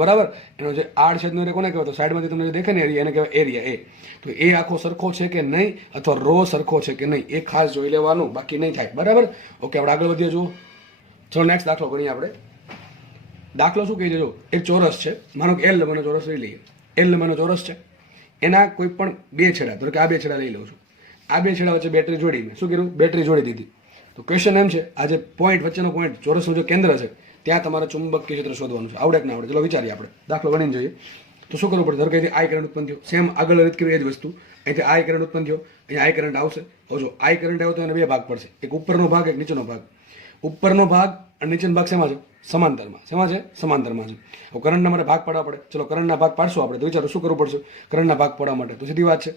બરાબર, એનો જે આડછેદનો એરિયા કોને કહેવાય? તો સાઈડમાંથી તમને જે દેખે ને એરિયા, એને કહેવાય એરિયા. તો એ આખો સરખો છે કે નહીં, અથવા રો સરખો છે કે નહીં, એ ખાસ જોઈ લેવાનું, બાકી નહીં થાય. બરાબર? ઓકે, આપણે આગળ વધીએ. જુઓ, ચલો નેક્સ્ટ દાખલો ગણીએ આપણે. દાખલો શું કહી દેજો? એક ચોરસ છે, માનો કે એલ લંબાઈનો ચોરસ લઈ લઈએ. એલ લંબાઈનો ચોરસ છે, એના કોઈ પણ બે છેડા, ધારો કે આ બે છેડા લઈ લઉં છું. આ બે છેડા વચ્ચે બેટરી જોડી, મેં શું કર્યું? બેટરી જોડી દીધી. તો ક્વેશ્ચન એમ છે, આ જે પોઈન્ટ વચ્ચેનો પોઈન્ટ, ચોરસનું જે કેન્દ્ર છે, ત્યાં તમારે ચુંબકીય ક્ષેત્ર શોધવાનું છે. આવડે કે ના આવડે? ચલો વિચારીએ આપણે, દાખલો ગણીને જોઈએ. તો શું કરવું પડે? ધારો કે અહીંથી આઈ કરંટ ઉત્પન્ન થયો, સેમ આગળ રીત કરી એ જ વસ્તુ. અહીંથી આઈ કરંટ ઉત્પન્ન થયો, અહીંયા આઈ કરંટ આવશે. હવે જો આઈ કરંટ આવ્યો તો એને બે ભાગ પડશે, એક ઉપરનો ભાગ, એક નીચેનો ભાગ. ઉપરનો ભાગ અને નીચેનો ભાગ શેમાં છે? સમાંતરમાં. શેમાં છે? સમાંતરમાં છે. હવે કરંટના માટે ભાગ પાડવા પડે. ચલો કરંટના ભાગ પાડશું આપણે, તો વિચારો શું કરવું પડશે કરંટના ભાગ પાડવા માટે? તો સીધી વાત છે,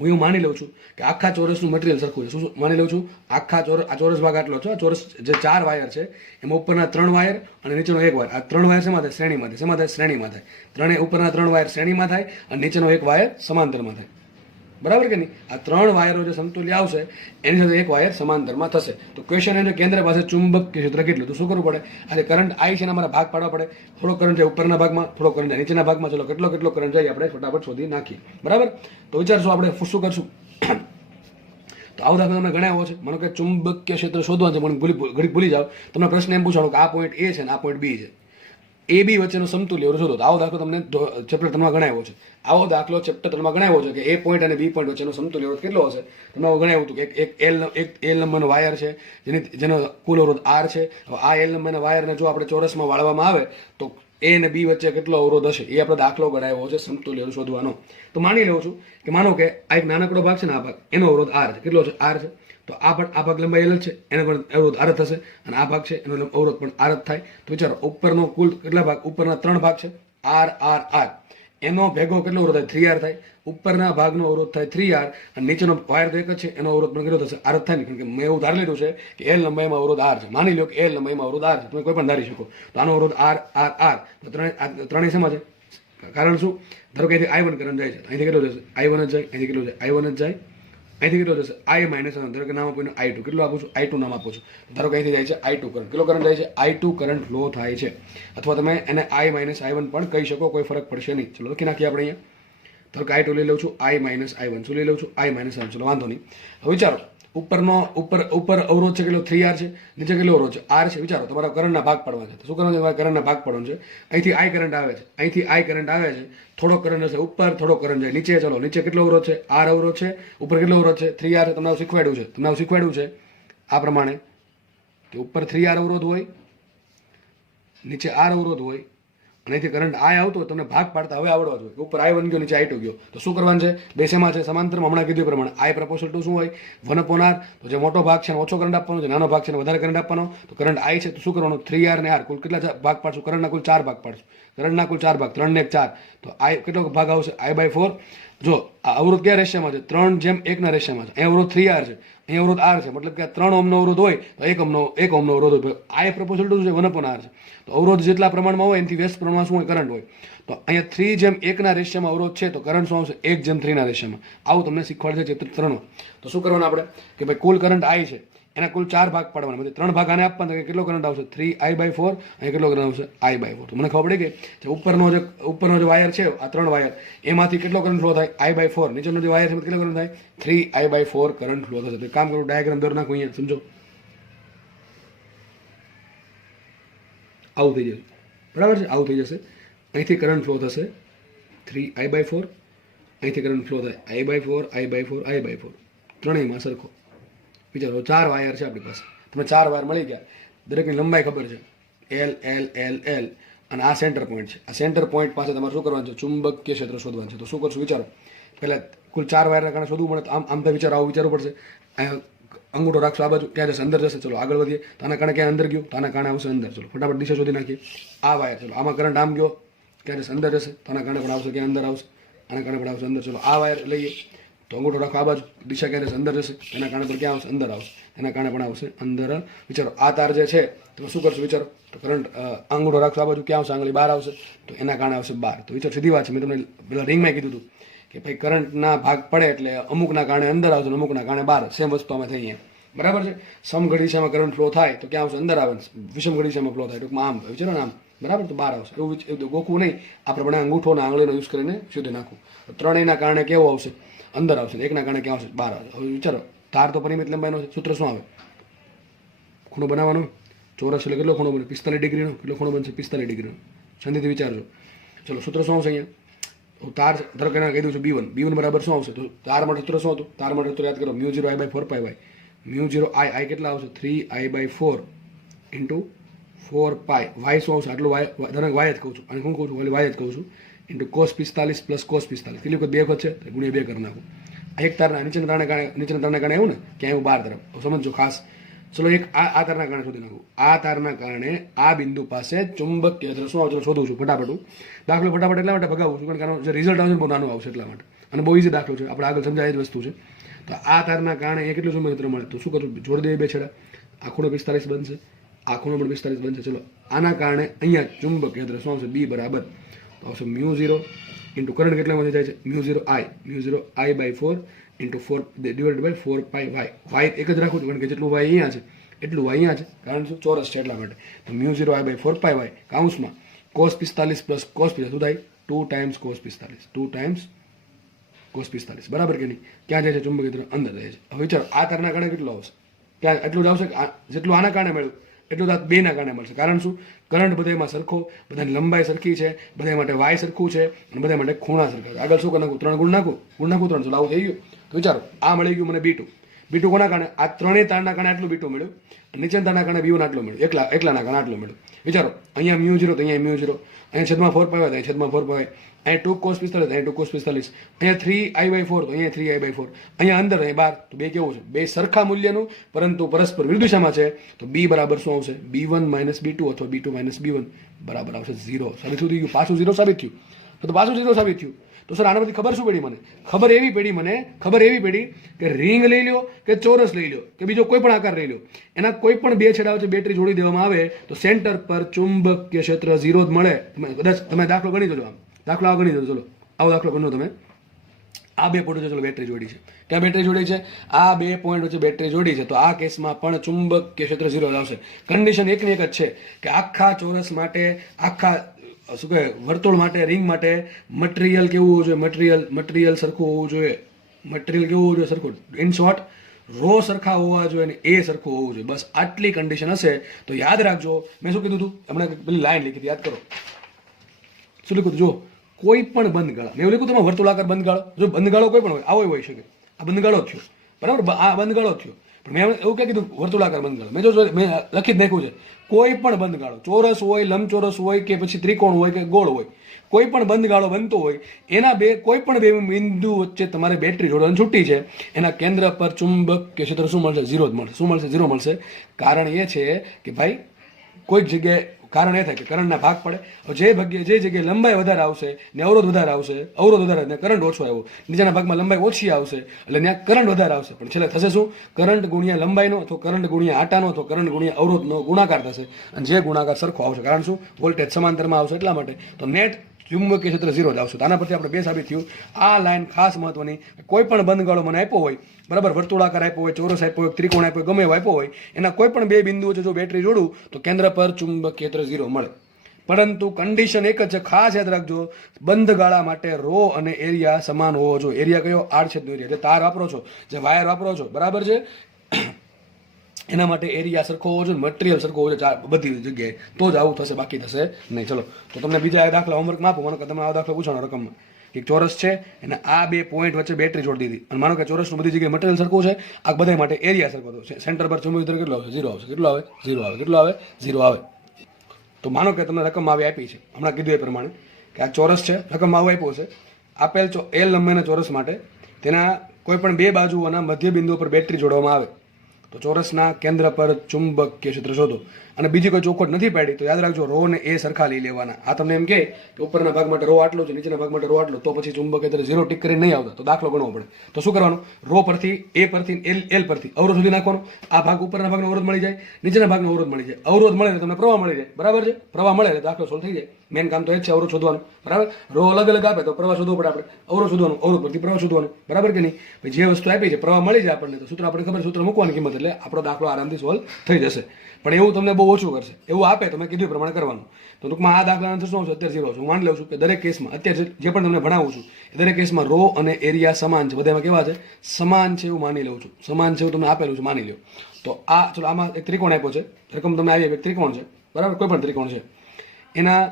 હું એવું માની લઉં છું કે આખા ચોરસનું મટીરિયલ સરખું છે. શું માની લઉં છું? આખા આ ચોરસ ભાગ આટલો છે. આ ચોરસ જે 4 વાયર છે, એમાં ઉપરના 3 વાયર અને નીચેનો 1 વાયર. આ 3 વાયર શેમાં થાય? શ્રેણીમાં થાય. શેમાં થાય? શ્રેણીમાં થાય. ઉપરના 3 વાયર શ્રેણીમાં થાય અને નીચેનો 1 વાયર સમાંતરમાં થાય. બરાબર કે નહીં? આ 3 વાયરો જે સમતુલ્ય આવશે, એની સાથે 1 વાયર સમાંતરમાં થશે. તો ક્વેશ્ચન એ છે, કેન્દ્ર પાસે ચુંબકીય ક્ષેત્ર કેટલું? તો શું કરવું પડે? આજે કરંટ આઈ છે, એના ભાગ પાડવા પડે. થોડો કરંટ જાય ઉપરના ભાગમાં, થોડો કરંટ જાય નીચેના ભાગમાં. ચલો કેટલો કરંટ જાય આપણે ફટાફટ શોધી નાખીએ. બરાબર? તો વિચારશું આપણે શું કરશું. તો આવો દાખલો તમને ગણાવ્યો છે. માનો કે ચુંબકીય ક્ષેત્ર શોધવાનું છે, મને ઘડી ભૂલી જાવ, તમને પ્રશ્ન એમ પૂછાણો કે આ પોઈન્ટ એ છે ને આ પોઈન્ટ બી છે, એ બી વચ્ચેનો સમતુલ્ય શોધો. તો આવો દાખલો તમને ચેપ્ટર 3માં ગણાવ્યો છે. આવો દાખલો ચેપ્ટર 3માં ગણાવ્યો છે કે એ પોઈન્ટ અને બી પોઈન્ટ વચ્ચેનો સમતુલ્ય અવરોધ કેટલો હશે. તમને ગણાવ્યું હતું કે એક એલ નંબરનો વાયર છે, જેનો કુલ અવરોધ આર છે. હવે આ એલ નંબરના વાયરને જો આપણે ચોરસમાં વાળવામાં આવે તો એ અને બી વચ્ચે કેટલો અવરોધ હશે, એ આપણે દાખલો ગણાવ્યો છે સમતુલ્ય અવરોધ શોધવાનો. તો માની લઉં છું કે માનો કે આ એક નાનકડો ભાગ છે ને, આ ભાગ, એનો અવરોધ આર છે. કેટલો છે? આર છે. તો આ ભાગ લંબાઈ એલ છે, એનો પણ અવરોધ આર થશે, અને આ ભાગ છે એનો અવરોધ પણ આર થાય. તો વિચારો ઉપરનો કુલ કેટલા ભાગ? ઉપરના 3 ભાગ છે, આર આર આર, એનો ભેગો કેટલો અવરોધ થાય? 3R થાય. ઉપરના ભાગનો અવરોધ થાય 3R, અને નીચેનો વાયર તો એક જ છે, એનો અવરોધ પણ કેટલો થશે? આર થાય ને. કારણ કે મેં એવું ધારી લીધું છે કે એલ લંબાઈમાં અવરોધ આર છે. માની લો કે એલ લંબાઈમાં અવરોધ આર છે, તમે કોઈ પણ ધારી શકો. તો આનો અવરોધ આર આર આર. તો ત્રણેય શેમાં છે? કારણ શું? ધારો કે અહીંથી I1 કરંટ જાય છે, અહીંથી કેટલો જશે? I1 જ જાય. અહીંથી કેટલો જાય? I1 જ જાય. અહીંથી કેટલો જશે? I minus. ધારો કે નામ આપું I2. કેટલું આપું છું? I2 નામ આપું છું. ધારો કે અહીંથી જાય છે I2 કરંટ. કેટલો કરંટ જાય છે? I2 કરંટ ફ્લો થાય છે. અથવા તમે એને I માઇનસ I1 પણ કહી શકો, કોઈ ફરક પડશે નહીં. ચલો લખી નાખીએ આપણે અહીંયા. ધારો કે I2 લઈ લઉં છું, I માઇનસ I1. શું લઈ લઉં છું? I minus I1. ચલો વાંધો નહીં. હવે વિચારો, ઉપર અવરોધ છે કેટલો 3R છે, નીચે કેટલો અવરોધ છે R છે. વિચારો તમારા કરંટના ભાગ પાડવા છે. તો શું કરવાનું છે? તમારે કરંટના ભાગ પાડવાનું છે. અહીંથી I કરંટ આવે છે, અહીંથી I કરંટ આવે છે, થોડો કરંટ હશે ઉપર, થોડો કરંટ જાય નીચે. ચલો નીચે કેટલો અવરોધ છે? R અવરોધ છે. ઉપર કેટલો અવરોધ છે? 3R છે. તમને શીખવાડ્યું છે આ પ્રમાણે કે ઉપર 3R અવરોધ હોય, નીચે R અવરોધ હોય, અને અહીંથી કરંટ I આવતો હોય. તમને ભાગ પાડતા હવે આવડવા જોઈએ કે ઉપર I1 ગયો, નીચે I2 ગયો. તો શું કરવાનું છે? બે શેમાં છે? સમાંતરમાં. હમણાં કીધું પ્રમાણે I પ્રપોર્શનલ ટુ શું હોય? 1/R. તો જે મોટો ભાગ છે એને ઓછો કરંટ આપવાનો, જે નાનો ભાગ છે એને વધારે કરંટ આપવાનો. તો કરંટ I છે તો શું કરવાનું? 3R ને R કુલ કેટલા ભાગ પાડશું? કરંટના કુલ 4 ભાગ પાડશું. કરંટના કુલ 4 ભાગ, 3 ને 1 4. તો I કેટલો ભાગ આવશે? I/4. જો આ અવરોધ કયા રેશિયોમાં છે? 3:1 ના રેશિયોમાં છે. અહીંયા અવરોધ 3R છે, અહીંયા અવરોધ R છે. મતલબ કે 3 ઓહમનો અવરોધ હોય તો 1 ઓહમનો અવરોધ હોય. I પ્રપોર્શનલ ટુ છે 1/R છે. તો અવરોધ જેટલા પ્રમાણમાં હોય એનાથી વ્યસ્ત પ્રમાણમાં શું હોય? કરંટ હોય. તો અહીંયા 3:1 ના રેશિયોમાં અવરોધ છે તો કરંટ શું આવશે? 1:3 ના રેશિયોમાં. આવું તમને શીખવાડે છે ચેપ્ટર 3. તો શું કરવાનું આપણે કે ભાઈ કુલ કરંટ I છે એના કુલ 4 ભાગ પાડવાના. પછી 3 ભાગ આને આપવાના. કેટલો કરંટ આવશે? 3I/4. અને કેટલો કરંટ આવશે? I/4. તો મને ખબર પડી ગઈ કે ઉપરનો જે વાયર છે, આ 3 વાયર, એમાંથી કેટલો કરંટ ફ્લો થાય? I/4. નીચેનો જે વાયર છે કેટલો કરંટ થાય? 3I/4 કરંટ ફ્લો થશે. તો કામ કરું, ડાયાગ્રામ દોર નાખું અહીંયા, સમજો. આવું થઈ જશે, બરાબર છે? આવું થઈ જશે. અહીંથી કરંટ ફ્લો થશે 3I/4. અહીંથી કરંટ ફ્લો થાય I/4, I/4, I/4. ત્રણેયમાં સરખો. વિચારો 4 વાયર છે આપણી પાસે. તમે 4 વાયર મળી ગયા, દરેકની લંબાઈ ખબર છે, L L L L, અને આ સેન્ટર પોઈન્ટ છે. આ સેન્ટર પોઈન્ટ પાસે તમારે શું કરવાનું છે? ચુંબકીય ક્ષેત્ર શોધવાનું છે. તો શું કરશું? વિચારો. પહેલા કુલ 4 વાયરના કારણે શોધવું પડે. તો આમ તો વિચારો, આવું વિચારવું પડશે. અહીંયા અંગૂઠો રાખશો, આ બાજુ ક્યાં જશે? અંદર જશે. ચલો આગળ વધીએ. તો આના કારણે ક્યાં અંદર ગયું? તો આના કારણે આવશે અંદર. ચલો ફટાફટ દિશા શોધી નાખીએ. આ વાયર, ચલો આમાં કરંટ આમ ગયો, ક્યાં જશે? અંદર જશે. તો આના કારણે પણ આવશે, ક્યાં? અંદર આવશે. આના કારણે પણ આવશે અંદર. ચલો આ વાયર લઈએ તો અંગૂઠો રાખો, આ બાજુ દિશા ક્યાં જશે? અંદર જશે. એના કારણે પણ ક્યાં આવશે? અંદર આવશે. એના કારણે પણ આવશે અંદર. વિચારો આ તાર જે છે તમે શું કરશો? વિચારો. તો કરંટ અંગૂઠો રાખશો, આ બાજુ ક્યાં આવશે? આંગળી બહાર આવશે. તો એના કારણે આવશે બહાર. તો વિચારો, સીધી વાત છે. મેં તમને પેલા રિંગમાં કીધું હતું કે ભાઈ કરંટના ભાગ પડે એટલે અમુકના કારણે અંદર આવશે, અમુકના કારણે બહાર. સેમ વસ્તુ આમાં થઈ અહીંયા, બરાબર છે? સમઘડી દિશામાં કરંટ ફ્લો થાય તો ક્યાં આવશે? અંદર આવે. વિષમઘડી દિશામાં ફ્લો થાય ટૂંકમાં આમ, વિચારો ને આમ, બરાબર? તો બહાર આવશે. એવું ગોખવું નહીં. આપણે પણ અંગૂઠો અને આંગળીનો યુઝ કરીને શોધી નાખવું. ત્રણેયના કારણે કેવો આવશે? અંદર આવશે. એકના કારણે ક્યાં આવશે? બહાર આવશે. હવે વિચારો, તાર તો પરિમિત લંબાઈનો છે. સૂત્ર શું આવે? ખૂણો બનાવવાનો. ચોરસ એટલે કેટલો ખૂણો બને? 45 ડિગ્રીનો. કેટલો ખૂણો બનશે? 45 ડિગ્રીનો. શાંતિથી વિચારજો. ચલો સૂત્ર શું આવશે અહીંયા? તાર ધારો કે કહી દઉં છું B1 બરાબર શું આવશે? તો તાર માટે સૂત્ર શું હતું? તાર માટે સૂત્ર યાદ કરો, μ0I/4πy. μ0I કેટલા આવશે? 3I/4 into 4π. વાય શું આવશે? આટલું વાય, વાય જ કહું છું. અને હું કહું છું ઓલી વાય જ કહું છું. Into cos 45 plus cos 45. કેટલી વખત? 2 વખત છે, ગુણ્યા 2 કરી નાખું. એક તારના નીચેના તારના કારણે એવું ને ક્યાં એવું બહાર તરફ. સમજો ખાસ. ચલો એક આ તારના કારણે શોધી નાખું. આ તારના કારણે આ બિંદુ પાસે ચુંબકીય ક્ષેત્ર શું આવશે? શોધું છું ફટાફટ. દાખલો ફટાફટ એટલા માટે ભગાવું છું કારણ કે જે રિઝલ્ટ આવશે બહુ નાનું આવશે એટલા માટે. અને બહુ ઇઝી દાખલો છે, આપણે આગળ સમજાય જ વસ્તુ છે. તો આ તારના કારણે એ કેટલું ચુંબકીય ક્ષેત્ર મળે? તો શું કરું? જોડી દઈએ બે છેડા. આ ખૂણો 45 બનશે, આ ખૂણો પણ 45 બનશે. ચલો આના કારણે અહીંયા ચુંબકીય ક્ષેત્ર શું આવશે? B બરાબર તો આવશે μ0 ઇન્ટુ કરંટ કેટલામાંથી જાય છે? μ0I/4 into 4 divide by 4πy. Y એક જ રાખું છું કારણ કે જેટલું વાય અહીંયા છે એટલું વાય અહીંયા છે, કારણ શું? ચોરસ છે એટલા માટે. તો μ0I/4πy કાઉન્સમાં cos 45 પ્લસ cos 45 શું થાય? 2 ટાઈમ્સ cos 45. 2 ટાઈમ્સ cos 45, બરાબર કે નહીં? ક્યાં જાય છે? ચુંબકીય ક્ષેત્ર અંદર જાય છે. હવે વિચારો આ તારના કારણે કેટલું આવશે? ક્યાં એટલું જ આવશે? જેટલું આના કારણે મળ્યું એટલું તો આ બેના કારણે મળશે. કારણ શું? કરંટ બધામાં સરખો, બધાની લંબાઈ સરખી છે, બધા માટે વાય સરખું છે, અને બધા માટે ખૂણા સરખા છે. આગળ શું કરી નાખું? 3 ગુણ નાખું. 3. ચલો આવું થઈ ગયું. તો વિચારો આ મળી ગયું મને B2 કોના કારણે? આ ત્રણેય તારના કારણે આટલું B2 મળ્યું, નીચેના તારના કારણે B1 આટલું મળ્યું, એકલાના કારણે આટલું મળ્યું. વિચારો અહીંયા μ0 તો અહીંયા μ0, અહીંયા છેદમાં 4π હોય તો અહીંયા છેદમાં 4π, અહીંયા 2 cos 45 અહીંયા 2 cos 45, અહીંયા 3I/4 તો અહીંયા 3I/4, અહીંયા અંદર અહીંયા બહાર. તો બે કેવું છે? બે સરખા મૂલ્યનું પરંતુ પરસ્પર વિરુદ્ધ દિશામાં છે. તો B બરાબર શું આવશે? B1 - B2 અથવા B2 - B1 બરાબર આવશે 0. સાબિત થઈ ગયું. પાછું 0 સાબિત થયું. તો પાછું 0 સાબિત થયું. તો સર આના બધી ખબર શું પડી? મને ખબર એવી પડી કે રિંગ લઈ લો કે ચોરસ લઈ લો કે બીજો કોઈ પણ આકાર લઈ લો, એના કોઈ પણ બે છેડા વચ્ચે બેટરી જોડી દેવામાં આવે તો સેન્ટર પર ચુંબકીય ક્ષેત્ર 0 જ મળે. કદાચ તમે દાખલો ગણી જોજો. દાખલો આ ગણી દો. ચલો આવો દાખલો ગણો તમે. આ બે પોઈન્ટ વચ્ચે ચલો બેટરી જોડી છે. ક્યાં બેટરી જોડી છે? આ બે પોઈન્ટ વચ્ચે બેટરી જોડી છે. તો આ કેસમાં પણ ચુંબકીય ક્ષેત્ર 0 આવશે. કન્ડિશન એકની એક જ છે કે આખા ચોરસ માટે, આખા શું કહેવાય વર્તુળ માટે, રિંગ માટે મટીરિયલ કેવું હોવું જોઈએ? મટીરિયલ સરખું હોવું જોઈએ. મટીરિયલ કેવું હોવું જોઈએ? સરખું. ઇન શોર્ટ રો સરખા હોવા જોઈએ અને એ સરખું હોવું જોઈએ. બસ આટલી કન્ડિશન હશે તો યાદ રાખજો. મેં શું કીધું હતું હમણાં પેલી લાઈન લીધી યાદ કરો. શું લખ્યું જો કોઈ પણ બંધ ગાળા, મેં એવું લખ્યું તમે વર્તુળાકાર બંધ ગાળો, જો બંધ ગાળો કોઈ પણ હોય આવો હોઈ શકે. આ બંધ ગાળો જ થયો બરાબર, આ બંધ ગાળો જ થયો. પણ મેં એવું ક્યાં કીધું વર્તુળાકાર બંધ ગાળો, મેં જો મેં લખી જ નાખ્યું છે કોઈ પણ બંધ ગાળો, ચોરસ હોય, લંબચોરસ હોય કે પછી ત્રિકોણ હોય કે ગોળ હોય, કોઈ પણ બંધ ગાળો બનતો હોય એના કોઈ પણ બે બિંદુ વચ્ચે તમારે બેટરી જોડવાની છૂટી છે, એના કેન્દ્ર પર ચુંબક કે ક્ષેત્ર શું મળશે? ઝીરો જ મળશે. શું મળશે? ઝીરો મળશે. કારણ એ છે કે ભાઈ કોઈક જગ્યાએ કારણ એ થાય કે કરંટના ભાગ પડે. જે જગ્યાએ લંબાઈ વધારે આવશે ને અવરોધ વધારે આવશે, અવરોધ વધારે ને કરંટ ઓછો આવ્યો, નીચેના ભાગમાં લંબાઈ ઓછી આવશે એટલે ત્યાં કરંટ વધારે આવશે. પણ છેલ્લે થશે શું? કરંટ ગુણ્યા લંબાઈનો અથવા કરંટ ગુણ્યા આટાનો અથવા કરંટ ગુણ્યા અવરોધનો ગુણાકાર થશે અને જે ગુણાકાર સરખો આવશે. કારણ શું? વોલ્ટેજ સમાંતરમાં આવશે એટલા માટે. તો નેટ ચુંબકીય ક્ષેત્ર ઝીરો જ આવશે. આના પરથી આપણે બે સાબિત થયું. આ લાઈન ખાસ મહત્વની, કોઈ પણ બંધ ગાળો મને આપ્યો હોય બરાબર, વર્તુળાકાર આપ્યો હોય, ચોરસ આપ્યો હોય, ત્રિકોણ આપ્યો હોય, ગમે એવો આપ્યો હોય, એના કોઈ પણ બે બિંદુઓ છે જો બેટરી જોડું તો કેન્દ્ર પર ચુંબકીય ક્ષેત્ર ઝીરો મળે. પરંતુ કન્ડિશન એક જ છે, ખાસ યાદ રાખજો, બંધ ગાળા માટે રો અને એરિયા સમાન હોવો જોઈએ. એરિયા કયો? આડછેદનો એરિયા. જે તાર વાપરો છો, જે વાયર વાપરો છો બરાબર છે, એના માટે એરિયા સરખો હોવો જોઈએ, મટીરિયલ સરખો હોવો જોઈએ બધી જગ્યાએ, તો જ આવું થશે, બાકી થશે નહીં. ચલો તો તમને બીજા દાખલા હોમવર્કમાં આપો. માનો કે તમે આ દાખલો પૂછવાનો રકમમાં, એક ચોરસ છે અને આ બે પોઈન્ટ વચ્ચે બેટરી જોડી દીધી અને માનો કે ચોરસનું બધી જગ્યાએ મટીરિયલ સરખું છે, આ બધા માટે એરિયા સરખો છે. સેન્ટર પર ચુંબકીય કેટલો આવશે? ઝીરો આવશે. કેટલો આવે? ઝીરો આવે. કેટલો આવે? ઝીરો આવે. તો માનો કે તમને રકમ આવી આપી છે, હમણાં કીધું એ પ્રમાણે કે આ ચોરસ છે, રકમ આવું આપ્યો છે, આપેલ એલ લંબાઈના ચોરસ માટે તેના કોઈ પણ બે બાજુઓના મધ્ય બિંદુઓ પર બેટરી જોડવામાં આવે તો ચોરસના કેન્દ્ર પર ચુંબકીય ક્ષેત્ર શોધો. અને બીજી કોઈ ચોખવટ નથી પાડી તો યાદ રાખજો રો ને એ સરખા લઈ લેવાના. આ તમને એમ કે ઉપરના ભાગ માટે રો આટલો છે, નીચેના ભાગ માટે રો આટલો, તો પછી ચુંબકીય ક્ષેત્ર ઝીરો ટીક કરીને નહીં આવતા, તો દાખલો ગણવો પડે. તો શું કરવાનું? રો પરથી એ પરથી એલ પરથી અવરોધ સુધી નાખવાનો. આ ભાગ ઉપરના ભાગનો અવરોધ મળી જાય, નીચેના ભાગનો અવરોધ મળી જાય. અવરોધ મળે એટલે તમને પ્રવાહ મળી જાય. બરાબર છે? પ્રવાહ મળે એટલે દાખલો સોલ્વ થઈ જાય. મેન કામ તો એ જ છે, અવરોધ શોધવાનું. બરાબર? રો અલગ અલગ આપે તો પ્રવાહ શોધવો પડે આપણે, અવરોધ શોધવાનું, અવરોધ પરથી પ્રવાહ શોધવાનું. બરાબર કે નહીં? જે વસ્તુ આપી છે પ્રવાહ મળી જાય આપણને તો સૂત્ર આપણે ખબર, સૂત્ર મૂકવાની કિંમત એટલે આપણો દાખલો આરામથી સોલ્વ થઈ જશે. પણ એવું તમને બહુ ઓછું કરશે. એવું આપે તો મેં કીધું પ્રમાણે કરવાનું. તો ટૂંકમાં આ દાખલા આન્સર શું છે? અત્યારે ઝીરો છે. હું માની લઉં છું કે દરેક કેસમાં અત્યારે જે પણ તમને ભણાવું છું એ દરેક કેસમાં રો અને એરિયા સમાન છે. બધામાં કેવા છે? સમાન છે એવું માની લઉં છું. સમાન છે એવું તમને આપેલું છે માની લો. તો આ ચલો આમાં એક ત્રિકોણ આપ્યો છે, રકમ તમને આવી એક ત્રિકોણ છે બરાબર, કોઈ પણ ત્રિકોણ છે, એના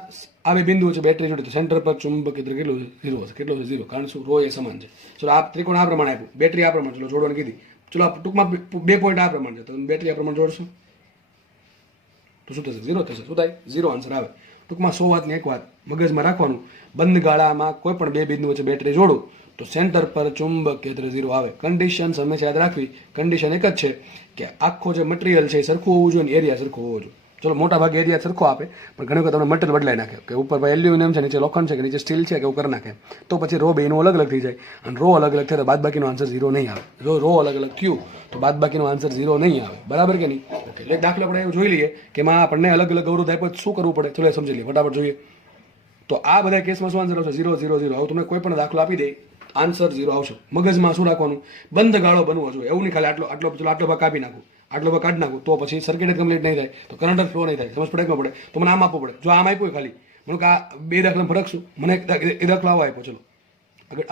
આ બે બિંદુઓ છે બેટરી જોડે, તો સેન્ટર પર ચુંબકીય ક્ષેત્ર કેટલું છે? ઝીરો હશે. કેટલો છે? ઝીરો. કારણ શું? રો એ સમાન છે. ચલો આ ત્રિકોણ આ પ્રમાણે આપ્યું, બેટરી આ પ્રમાણે, ચલો જોડવાની કીધી, ચલો ટૂંકમાં બે પોઈન્ટ આ પ્રમાણે છે તો બેટરી આ પ્રમાણે જોડશો તો શું થશે? ઝીરો થશે. શું થાય? ઝીરો આન્સર આવે. ટૂંકમાં 100 વાતની એક વાત મગજમાં રાખવાનું, બંધ ગાળામાં કોઈ પણ બે બિંદુ વચ્ચે બેટરી જોડું તો સેન્ટર પર ચુંબકીય ક્ષેત્ર ઝીરો આવે. કન્ડિશન હંમેશા યાદ રાખવી, કન્ડિશન એક જ છે કે આખો જે મટીરિયલ છે એ સરખું હોવું જોઈએ અને એરિયા સરખો હોવો જોઈએ. ચલો મોટા ભાગે એરિયા સરખો આપે પણ ઘણી વખત તમને મટીરિયલ બદલાઈ નાખે કે ઉપર ભાઈ એલ્યુમિનિયમ છે, નીચે લોખંડ છે કે નીચે સ્ટીલ છે કે એવું કરી નાખે, તો પછી રો બેનું અલગ અલગ થઈ જાય અને રો અલગ અલગ થાય તો બાદ બાકીનો આન્સર ઝીરો નહીં આવે. જો રો અલગ અલગ થયું તો બાદ બાકીનો આન્સર ઝીરો નહીં આવે. બરાબર કે નહીં? એટલે દાખલા આપણે એવું જોઈ લઈએ કે એમાં આપણને અલગ અલગ અવરોધ આપ્યો શું કરવું પડે, ચલો સમજી લઈએ ફટાફટ જોઈએ. તો આ બધા કેસમાં શું આન્સર આવશે? Zero zero zero. હવે તમને કોઈ પણ દાખલો આપી દે આન્સર ઝીરો આવશે. મગજમાં શું રાખવાનું? બંધ ગાળો બનવો જોઈએ. એવું નહીં ખાલી આટલો ભાગ કાપી નાખું, આટલો ભાગ કાઢી નાખું તો પછી સર્કિટ કમ્પ્લીટ નહીં થાય, તો કરંટ ફ્લો નહીં થાય. સમજ પડે કે પડે? તો મને આમ આપવું પડે. જો આમ આપ્યું ખાલી મને કે આ બે દાખલા ફરક શું, મને એ દાખલો આવો આપ્યો, ચલો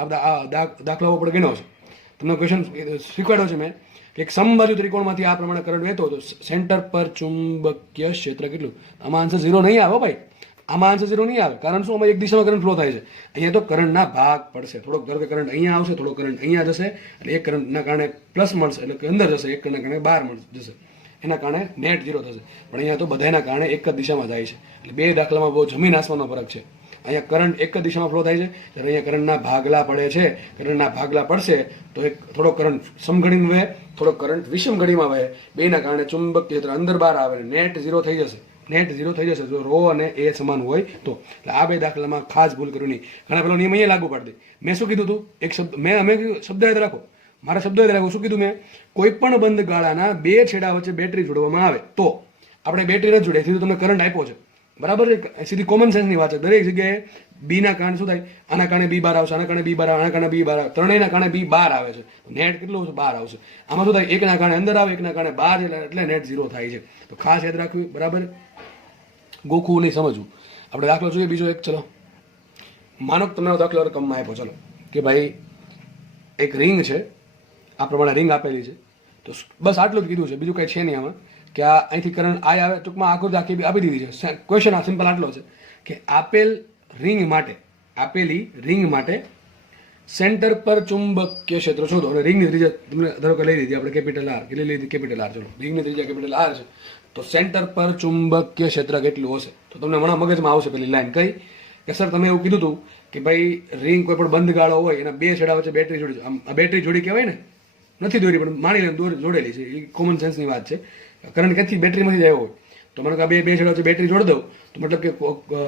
આગળ આ દાખલો આવવો પડે ગણ્યો છે. તમને ક્વેશ્ચન શીખવાડ્યો છે મેં કે એક સમબાજુ ત્રિકોણમાંથી આ પ્રમાણે કરંટ વહેતો હતો, સેન્ટર પર ચુંબકીય ક્ષેત્ર કેટલું? આમાં આન્સર ઝીરો નહીં આવે ભાઈ, આમાં આન્સર ઝીરો નહીં આવે. કારણ શું? આમાં એક દિશામાં કરંટ ફ્લો થાય છે. અહીંયા તો કરંટના ભાગ પડશે. થોડોક ધારો કે કરંટ અહીંયા આવશે, થોડો કરંટ અહીંયા જશે અને એક કરંટના કારણે પ્લસ મળશે એટલે કે અંદર જશે, એક કરંટના કારણે બહાર જશે, એના કારણે નેટ ઝીરો થશે. પણ અહીંયા તો બધાના કારણે એક જ દિશામાં જાય છે. એટલે બે દાખલામાં બહુ જમીન આસમાનનો ફરક છે. અહીંયા કરંટ એક જ દિશામાં ફ્લો થાય છે, જ્યારે અહીંયા કરંટના ભાગલા પડે છે. કરંટના ભાગલા પડશે તો એક થોડો કરંટ સમઘડીમાં વહે, થોડો કરંટ વિષમ ઘડીમાં વહે. બેના કારણે ચુંબકીય ક્ષેત્ર અંદર બહાર આવે, નેટ ઝીરો થઈ જશે. નેટ ઝીરો થઈ જશે જો રો અને એ સમાન હોય તો. એટલે આ બે દાખલામાં ખાસ ભૂલ કરવી નહીં. ઘણા પેલો નિયમ અહીંયા લાગુ પાડી દે. મેં શું કીધું હતું? એક શબ્દ અમે શબ્દ યાદ રાખો, મારા શબ્દ યાદ રાખો. શું કીધું મેં? કોઈ પણ બંધ ગાળાના બે છેડા વચ્ચે બેટરી જોડવામાં આવે તો આપણે બેટરી નથી જોડે, સીધું તમને કરંટ આપ્યો છે બરાબર છે, સીધી કોમન સેન્સની વાત છે. દરેક જગ્યાએ બી ના કારણે શું થાય? આના કારણે બી બાર આવશે, આના કારણે બી બાર આવે, આના કારણે બી બાર આવે, ત્રણેયના કારણે બી બાર આવે છે. નેટ કેટલું છે? બાર આવશે. આમાં શું થાય? એકના કારણે અંદર આવે, એકના કારણે બહાર, એટલે નેટ ઝીરો થાય છે. તો ખાસ યાદ રાખવું. બરાબર? ગોખવું નહીં, સમજવું. આપણે દાખલો જોઈએ બીજો એક. ચલો માનો તમને દાખલો રકમમાં આપ્યો, ચલો કે ભાઈ એક રિંગ છે, આ પ્રમાણે રિંગ આપેલી છે, તો બસ આટલું જ કીધું છે, બીજું કંઈ છે નહીં આમાં કે આ અહીંથી કરંટ આઈ આવે. ટૂંકમાં આકૃતિ આખી આપી દીધી છે. ક્વેશ્ચન આ સિમ્પલ આટલો છે કે આપેલી રિંગ માટે સેન્ટર પર ચુંબકીય ક્ષેત્ર શોધો. અને રિંગની ત્રિજ્યા તમને ધારો કે લઈ લીધી આપણે કેપિટલ આર, કેટલી લીધી કેપિટલ આર. ચલો રિંગની ત્રિજ્યા કેપિટલ આર છે, તો સેન્ટર પર ચુંબકીય ક્ષેત્ર કેટલું હશે? તો તમને હમણાં મગજમાં આવશે પેલી લાઈન કઈ કે સર તમે એવું કીધું હતું કે ભાઈ રિંગ કોઈ પણ બંધ ગાળો હોય એના બે છેડા વચ્ચે બેટરી જોડી. આ બેટરી જોડી કહેવાય ને, નથી દોરી પણ માની લઈને જોડેલી છે. એ કોમન સેન્સની વાત છે. કરંટ ક્યાંથી બેટરીમાંથી જ આવ્યો હોય તો મને કે બે છેડા વચ્ચે બેટરી જોડી દઉં તો મતલબ કે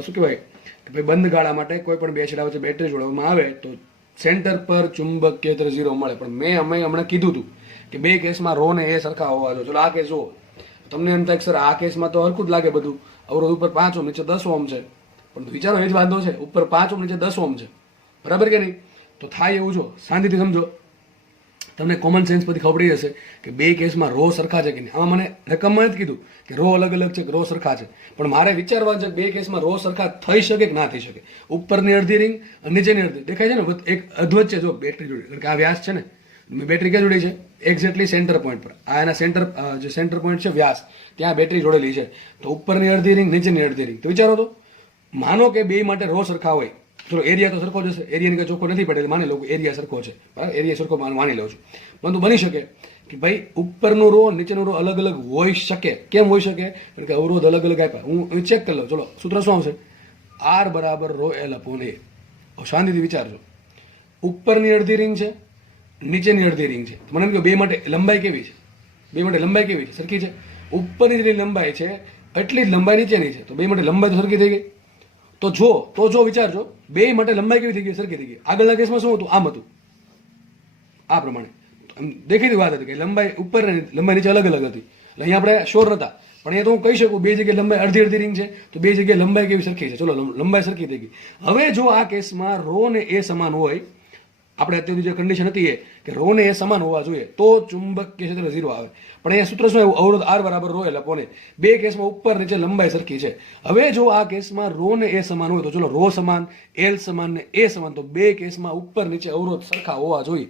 શું કહેવાય કે ભાઈ બંધ ગાળા માટે કોઈ પણ બે છેડા વચ્ચે બેટરી જોડવામાં આવે તો સેન્ટર પર ચુંબકીય ક્ષેત્ર 0 મળે. પણ મેં હમણાં કીધું હતું કે બે કેસમાં રો ને એ સરખા હોવા જોઈએ. ચલો આ કેસ જુઓ, તમને એમ થાય કે સર આ કેસમાં તો હરખું જ લાગે બધું, અવરોધ ઉપર 5 ઓહ્મ નીચે 10 ઓહ્મ છે. પણ વિચારો એ જ વાંધો છે, ઉપર 5 ઓહ્મ નીચે 10 ઓહ્મ છે, બરાબર કે નહીં? તો થાય એવું જો, શાંતિથી સમજો, તમને કોમન સેન્સ પરથી ખબર પડી જશે કે બે કેસમાં રો સરખા છે કે નહીં. આમાં મને રકમમાં નથી કીધું કે રો અલગ અલગ છે કે રો સરખા છે, પણ મારે વિચારવા છે કે બે કેસમાં રો સરખા થઈ શકે કે ના થઈ શકે. ઉપરની અડધી રિંગ અને નીચેની અડધી દેખાય છે ને, એક અધવચ્ચે જો બેટરી જોડી, કારણ કે આ વ્યાસ છે ને, બેટરી ક્યાં જોડી છે? એક્ઝેક્ટલી સેન્ટર પોઈન્ટ પર. આ એના જે સેન્ટર પોઈન્ટ છે વ્યાસ, ત્યાં બેટરી જોડેલી છે. તો ઉપરની અડધી રિંગ, નીચેની અડધી રિંગ. તો વિચારો તો, માનો કે બે માટે રો સરખા હોય, ચલો એરિયા તો સરખો જ હશે, એરિયાની કંઈ ચોખ્ખો નથી પડેલ, માની લો કે એરિયા સરખો છે, બરાબર, એરિયા સરખો માની લઉં છું. પરંતુ બની શકે કે ભાઈ ઉપરનો રો નીચેનો રો અલગ અલગ હોઈ શકે. કેમ હોઈ શકે? કારણ કે અવરોધ અલગ અલગ આપ્યા. હું ચેક કરી લઉં. ચલો સૂત્ર શું આવશે? આર બરાબર રો એલ અપોન એ. શાંતિથી વિચારજો, ઉપરની અડધી રિંગ છે, નીચેની અડધી રિંગ છે. મને એમ કહો બે માટે લંબાઈ કેવી છે? બે માટે લંબાઈ કેવી છે? સરખી છે. ઉપરની જેટલી લંબાઈ છે એટલી જ લંબાઈ નીચેની છે, તો બે માટે લંબાઈ તો સરખી થઈ ગઈ. તો જો વિચારજો, બે માટે લંબાઈ કેવી થઈ ગઈ? સરખી થઈ ગઈ. આગળના કેસમાં શું હતું? આમ હતું, આ પ્રમાણે દેખીતી વાત હતી કે લંબાઈ ઉપર લંબાઈ નીચે અલગ અલગ હતી. એટલે અહીંયા આપણે શ્યોર નતા, પણ અહીંયા તો હું કહી શકું બે જગ્યાએ લંબાઈ અડધી અડધી રિંગ છે, તો બે જગ્યાએ લંબાઈ કેવી સરખી છે? ચલો લંબાઈ સરખી થઈ ગઈ. હવે જો આ કેસમાં રો ને એ સમાન હોય, આપણે અત્યારે જે કન્ડિશન હતી એ કે રો ને એ સમાન હોવા જોઈએ તો ચુંબકીય ક્ષેત્ર 0 આવે. પણ અહીંયા સૂત્ર શું આવ્યું? અવરોધ આર બરાબર રો એલ અપોન એ. બે કેસમાં ઉપર નીચે લંબાઈ સરખી છે. હવે જો આ કેસમાં રો ને એ સમાન હોય તો ચલો રો સમાન, એલ સમાન ને એ સમાન, તો બે કેસમાં ઉપર નીચે અવરોધ સરખા હોવા જોઈએ.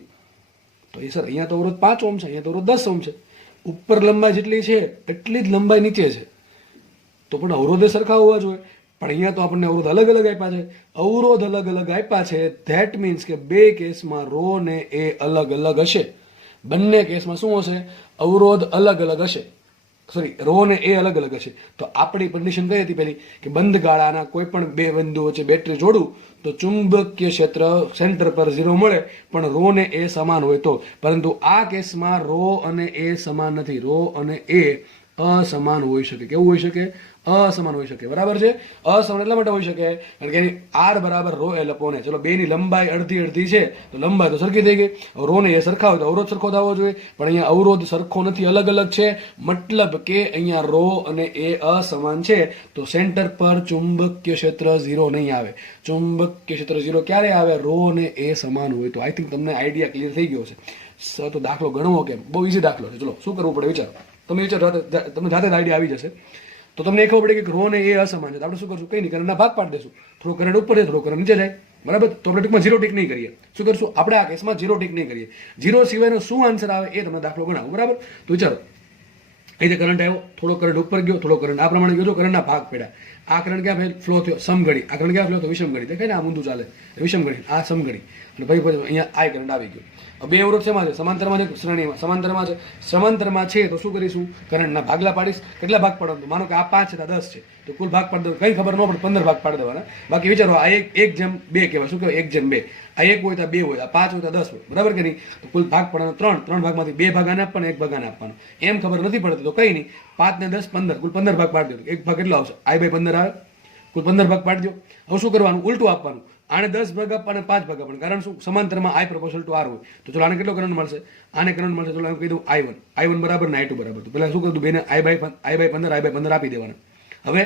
તો એ સર અહીંયા તો અવરોધ 5 ઓહ્મ છે, અહીંયા તો અવરોધ 10 ઓહ્મ છે. ઉપર લંબાઈ જેટલી છે એટલી જ લંબાઈ નીચે છે, તો પણ અવરોધે સરખા હોવા જોઈએ. પણ અહીંયા તો આપણને અવરોધ અલગ અલગ આપ્યા છે. અવરોધ અલગ અલગ આપ્યા છે, ધેટ મીન્સ કે બે કેસમાં રો ને એ અલગ અલગ હશે. બંને કેસમાં શું હશે? અવરોધ અલગ અલગ હશે. સોરી, રો ને એ અલગ અલગ હશે. તો આપણી કન્ડિશન કઈ હતી પેલી કે બંધ ગાળાના કોઈ પણ બે બિંદુ વચ્ચે બેટરી જોડું તો ચુંબકીય ક્ષેત્ર સેન્ટર પર 0 મળે, પણ રો ને એ સમાન હોય તો. પરંતુ આ કેસમાં રો અને એ સમાન નથી. રો અને એ અસમાન હોઈ શકે. કેવું હોઈ શકે? અસમાન હોઈ શકે. બરાબર છે? અસમાન એટલા માટે હોઈ શકે કારણ કે એની આર બરાબર રો એલ અપોન એ. ચલો બેની લંબાઈ અડધી અડધી છે તો લંબાઈ તો સરખી થઈ ગઈ. રો ને એ સરખા હોય તો અવરોધ સરખો થવો જોઈએ, પણ અહીંયા અવરોધ સરખો નથી, અલગ અલગ છે. મતલબ કે અહીંયા રો અને એ અસમાન છે, તો સેન્ટર પર ચુંબકીય ક્ષેત્ર 0 નહીં આવે. ચુંબકીય ક્ષેત્ર 0 ક્યારે આવે? રો ને એ સમાન હોય તો. આઈ થિંક તમને આઈડિયા ક્લિયર થઈ ગયો છે. તો દાખલો ગણવો કેમ? બહુ ઇઝી દાખલો છે. ચલો શું કરવું પડે વિચારો. તમે વિચારો, તમને જાતે જ આઈડિયા આવી જશે. તો તમને એ ખબર પડે કે રો ને એ અસમાન છે. તો આપણે શું કરશું? કંઈ નહીં, કરંટના ભાગ પાડી દેશું. થોડો કરંટ ઉપર જાય, થોડો કરંટ નીચે જાય, બરાબર? તો આપણે ટૂંકમાં 0 ટીક નહીં કરીએ. શું કરશું? આપણે આ કેસમાં 0 ટીક નહીં કરીએ. 0 સિવાયનો શું આન્સર આવે એ તમને દાખલો ગણાવો, બરાબર? તો વિચારો, એ રીતે કરંટ આવ્યો, થોડો કરંટ ઉપર ગયો, થોડો કરંટ આ પ્રમાણે ગયો, તો કરંટના ભાગ પડ્યા. આ કરંટ ક્યાં ફ્લો થયો? સમઘડી. આ કરંટ ક્યાં ફ્લો થયો? વિષમઘડી. દેખાય ને આ ઊંધું ચાલે, વિષમઘડી, આ સમઘડી. અને ભાઈ અહીંયા આ કરંટ આવી ગયો. બે અવરોધ શેમાં છે? સમાંતરમાં છે, શ્રેણીમાં? સમાંતરમાં છે. સમાંતરમાં છે તો શું કરીશું? કરંટના ભાગલા પાડીશ. કેટલા ભાગ પાડવાનું? માનો કે આ 5 છે, 10 છે, તો કુલ ભાગ પાડી દો. કઈ ખબર ન પડે, 15 ભાગ પાડી દેવાના. બાકી વિચારો, આ 1:2 કહેવાય. શું કહેવાય? 1:2. આ 1 હોય તો 2 હોય, આ 5 હોય તો 10 હોય, બરાબર કે નહીં? તો કુલ ભાગ પડવાનો 3. 3 ભાગમાંથી 2 ભાગ આને આપવાનો, 1 ભાગ આને આપવાનો. એમ ખબર નથી પડતી તો કઈ નહીં, 5 ને 10 15, કુલ 15 ભાગ પાડી દો. એક ભાગ કેટલો આવશે? I/15 આવે. કુલ 15 ભાગ પાડી દો. હવે શું કરવાનું? ઉલટું આપવાનું. આને 10 ભાગ આપવાના, 5 ભાગ આપવાના. કારણ શું? સમાંતરમાં I proportional to R હોય. તો ચલો આને કેટલો કરંટ મળશે? આને કરંટ મળશે, ચલો એમ કહી દઉં I1 બરાબર ને I2 બરાબર. તો પહેલા શું કરું? બેને I/15 આપી દેવાના. હવે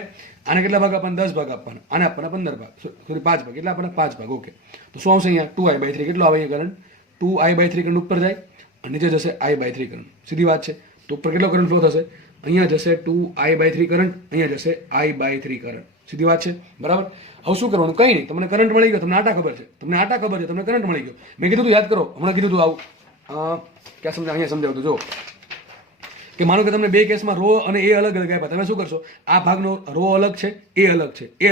આને કેટલા ભાગ આપવાના? 10 ભાગ આપવાના. આને આપવાના 15 ભાગ, સોરી 5 ભાગ. કેટલા આપવાના? 5 ભાગ. ઓકે, તો શું આવશે અહીંયા? 2I/3. કેટલો આવે અહીંયા કરંટ? 2I/3 કરંટ ઉપર જાય અને નીચે જશે I/3 કરંટ. સીધી વાત છે. તો ઉપર કેટલો કરંટ ફ્લો થશે? અહીંયા જશે 2I/3 કરંટ, અહીંયા જશે I/3 કરંટ. સીધી વાત છે, બરાબર? હવે શું કરવાનું? કંઈ નહીં, તમને કરંટ મળી ગયો, તમને આટા ખબર છે, તમને કરંટ મળી ગયો. મેં કીધું તું યાદ કરો, હમણાં કીધું તું આવું ક્યાં સમજાવ? અહીંયા સમજાવતું જો, કે માનો કે તમને બે કેસમાં રો અને એ અલગ અલગ આપ્યા, તમે શું કરશો? આ ભાગનો રો અલગ છે, એ અલગ છે, એ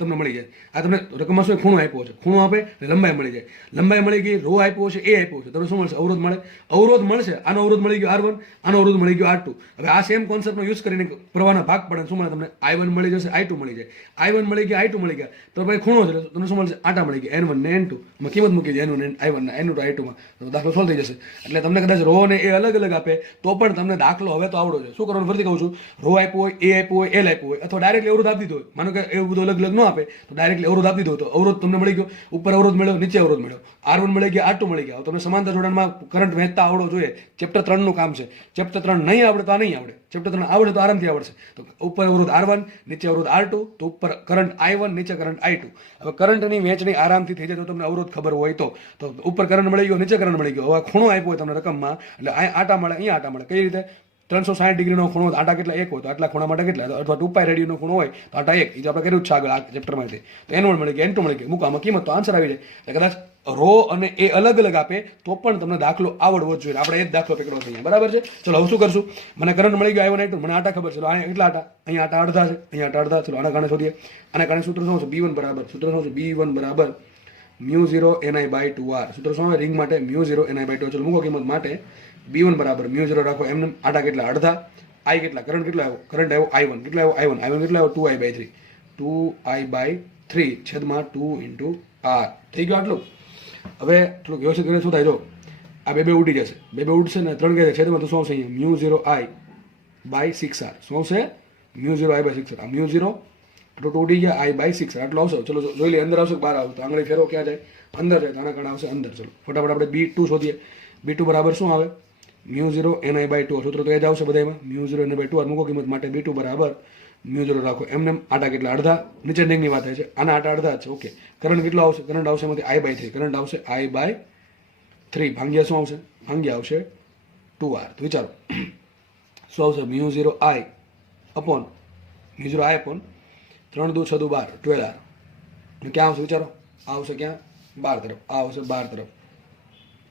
તમને મળી જાય. આ તમને રકમમાં શું ખૂણો આપ્યો છે, ખૂણો આપે એટલે લંબાઈ મળી જાય, લંબાઈ મળી ગઈ, રો આપ્યો છે, એ આપ્યો છે, તમને શું મળશે? અવરોધ મળે. અવરોધ મળશે, આનો અવરોધ મળી ગયો R1, આનો અવરોધ મળી ગયો R2. હવે આ સેમ કોન્સેપ્ટનો યુઝ કરીને પ્રવાહના ભાગ પડે શું મળે તમને? I1 મળી જશે, I2 મળી જાય. I1 મળી ગયા, I2 મળી ગયા, તો ભાઈ ખૂણો છે તમને શું મળશે? આટા મળી ગયા, N1 ને N2 માં કિંમત મૂકી દે, N1 ને I1 ને N2 I2 માં, તો દાખલો સોલ્વ થઈ જશે. એટલે તમને કદાચ રો ને એ અલગ અલગ આપે તો પણ તમને દાખલો હવે તો આવડો છે. શું કરવાનું ફરીથી કહું છું, રો આપ્યો હોય, એ આપ્યો હોય, L આપ્યો હોય, અથવા ડાયરેક્ટલી અવરોધ આપી દીધો હોય. માનો કે એવું બધું અલગ અલગ ન આપે તો ડાયરેક્ટલી અવરોધ આપી દીધો તો અવરોધ તમને મળી ગયો, ઉપર અવરોધ મળ્યો, નીચે અવરોધ મળ્યો, R1 મળી ગયા, R2 મળી ગયા. તમને સમાંતર જોડાણમાં કરંટ વહેતા આવડો જોઈએ, ચેપ્ટર 3 નું કામ છે. ચેપ્ટર 3 નહીં આવડે તો આ નહીં આવડે, ચેપ્ટર 3 આવડે તો આરામથી આવડશે. તો ઉપર અવરોધ R1, નીચે અવરોધ R2, તો ઉપર કરંટ I1, નીચે કરંટ I2. હવે કરંટની વહેંચણી આરામથી થઈ જાય તો તમને અવરોધ ખબર હોય તો ઉપર કરંટ મળી ગયો, નીચે કરંટ મળી ગયો. હવે ખૂણો આપ્યો હોય તમને રકમમાં, એટલે અહીં આટા મળે, અહીંયા આટા મળે. કઈ રીતે? 360 ડિગ્રીનો ખૂણો, આટા કેટલા? 1 હોય તો આટલા ખૂણા માટે કેટલા? અથવા 2π રેડિયનનો ખૂણો હોય તો આટા 1. એ આપણે કર્યું જ છે આગળ આ ચેપ્ટરમાંથી. તો N1 મળી ગયા, N2 મળી ગયા, મૂકો આમાં કિંમત તો આન્સર આવી જાય. એટલે કદાચ રો અને એ અલગ અલગ આપે તો પણ તમને દાખલો આવડવો જ જોઈએ. આપણે એ જ દાખલો પકડવો છે, બરાબર છે? ચલો હવે શું કરશું? મને કરંટ મળી ગયો I1 I2, મને આટા ખબર છે, અહીંયા કેટલા આટા? અહીંયા આટા અડધા છે, અહીંયા આટા અડધા. ચલો આના કારણે શોધીએ. આના કારણે સૂત્ર શું છે? B1 બરાબર, સૂત્ર શું છે? B1 બરાબર μ0 Ni/2R. સૂત્ર શું આવે રિંગ માટે? μ0 Ni/2. ચલો મૂકો કિંમત માટે B1 બરાબર μ0 રાખો, એમને આટા કેટલા? અડધા. I કેટલા? કરંટ કેટલો આવ્યો? કરંટ આવ્યો I1. કેટલો આવ્યો I1? I1 કેટલો આવ્યો? 2I/3. 2I/3 છેદમાં 2 × R. થઈ ગયો આટલું. હવે થોડુંક વ્યવસ્થિત કરીને શું થાય? જો આ બે ઉડી જશે, બે ઉડશે ને 3 કે છેદમાં તો શું આવશે? અહીંયા μ0I/6R. શું આવશે? μ0I/6R. આ μ0 આટલું ઉડી ગયા, I/6R આટલું આવશે. ચલો જોઈ લઈએ અંદર આવશે કે બહાર આવશે. તો આંગળી ફેરો ક્યાં જાય? અંદર જાય. આના કારણે આવશે અંદર. ચલો ફટાફટ આપણે B2 શોધીએ. B2 બરાબર શું આવે? μ0 Ni/2. સૂત્ર તો એ જ આવશે બધામાં. μ0 Ni/2 મૂકો કિંમત માટે. B2 બરાબર μ0 રાખો, એમને આટા કેટલા? અડધા. નીચે રિંગની વાત થાય છે, આના આટા અડધા છે. ઓકે, કરંટ કેટલો આવશે? કરંટ આવશે એમાંથી I/3. કરંટ આવશે I/3 ભાંગ્યા શું આવશે? ભાંગ્યા આવશે 2R. તો વિચારો શું આવશે? μ0 I અપોન 3 દુ 6 દુ 12, 12R. ક્યાં આવશે? વિચારો. આ આવશે ક્યાં? 12 તરફ. આ આવશે 12 તરફ.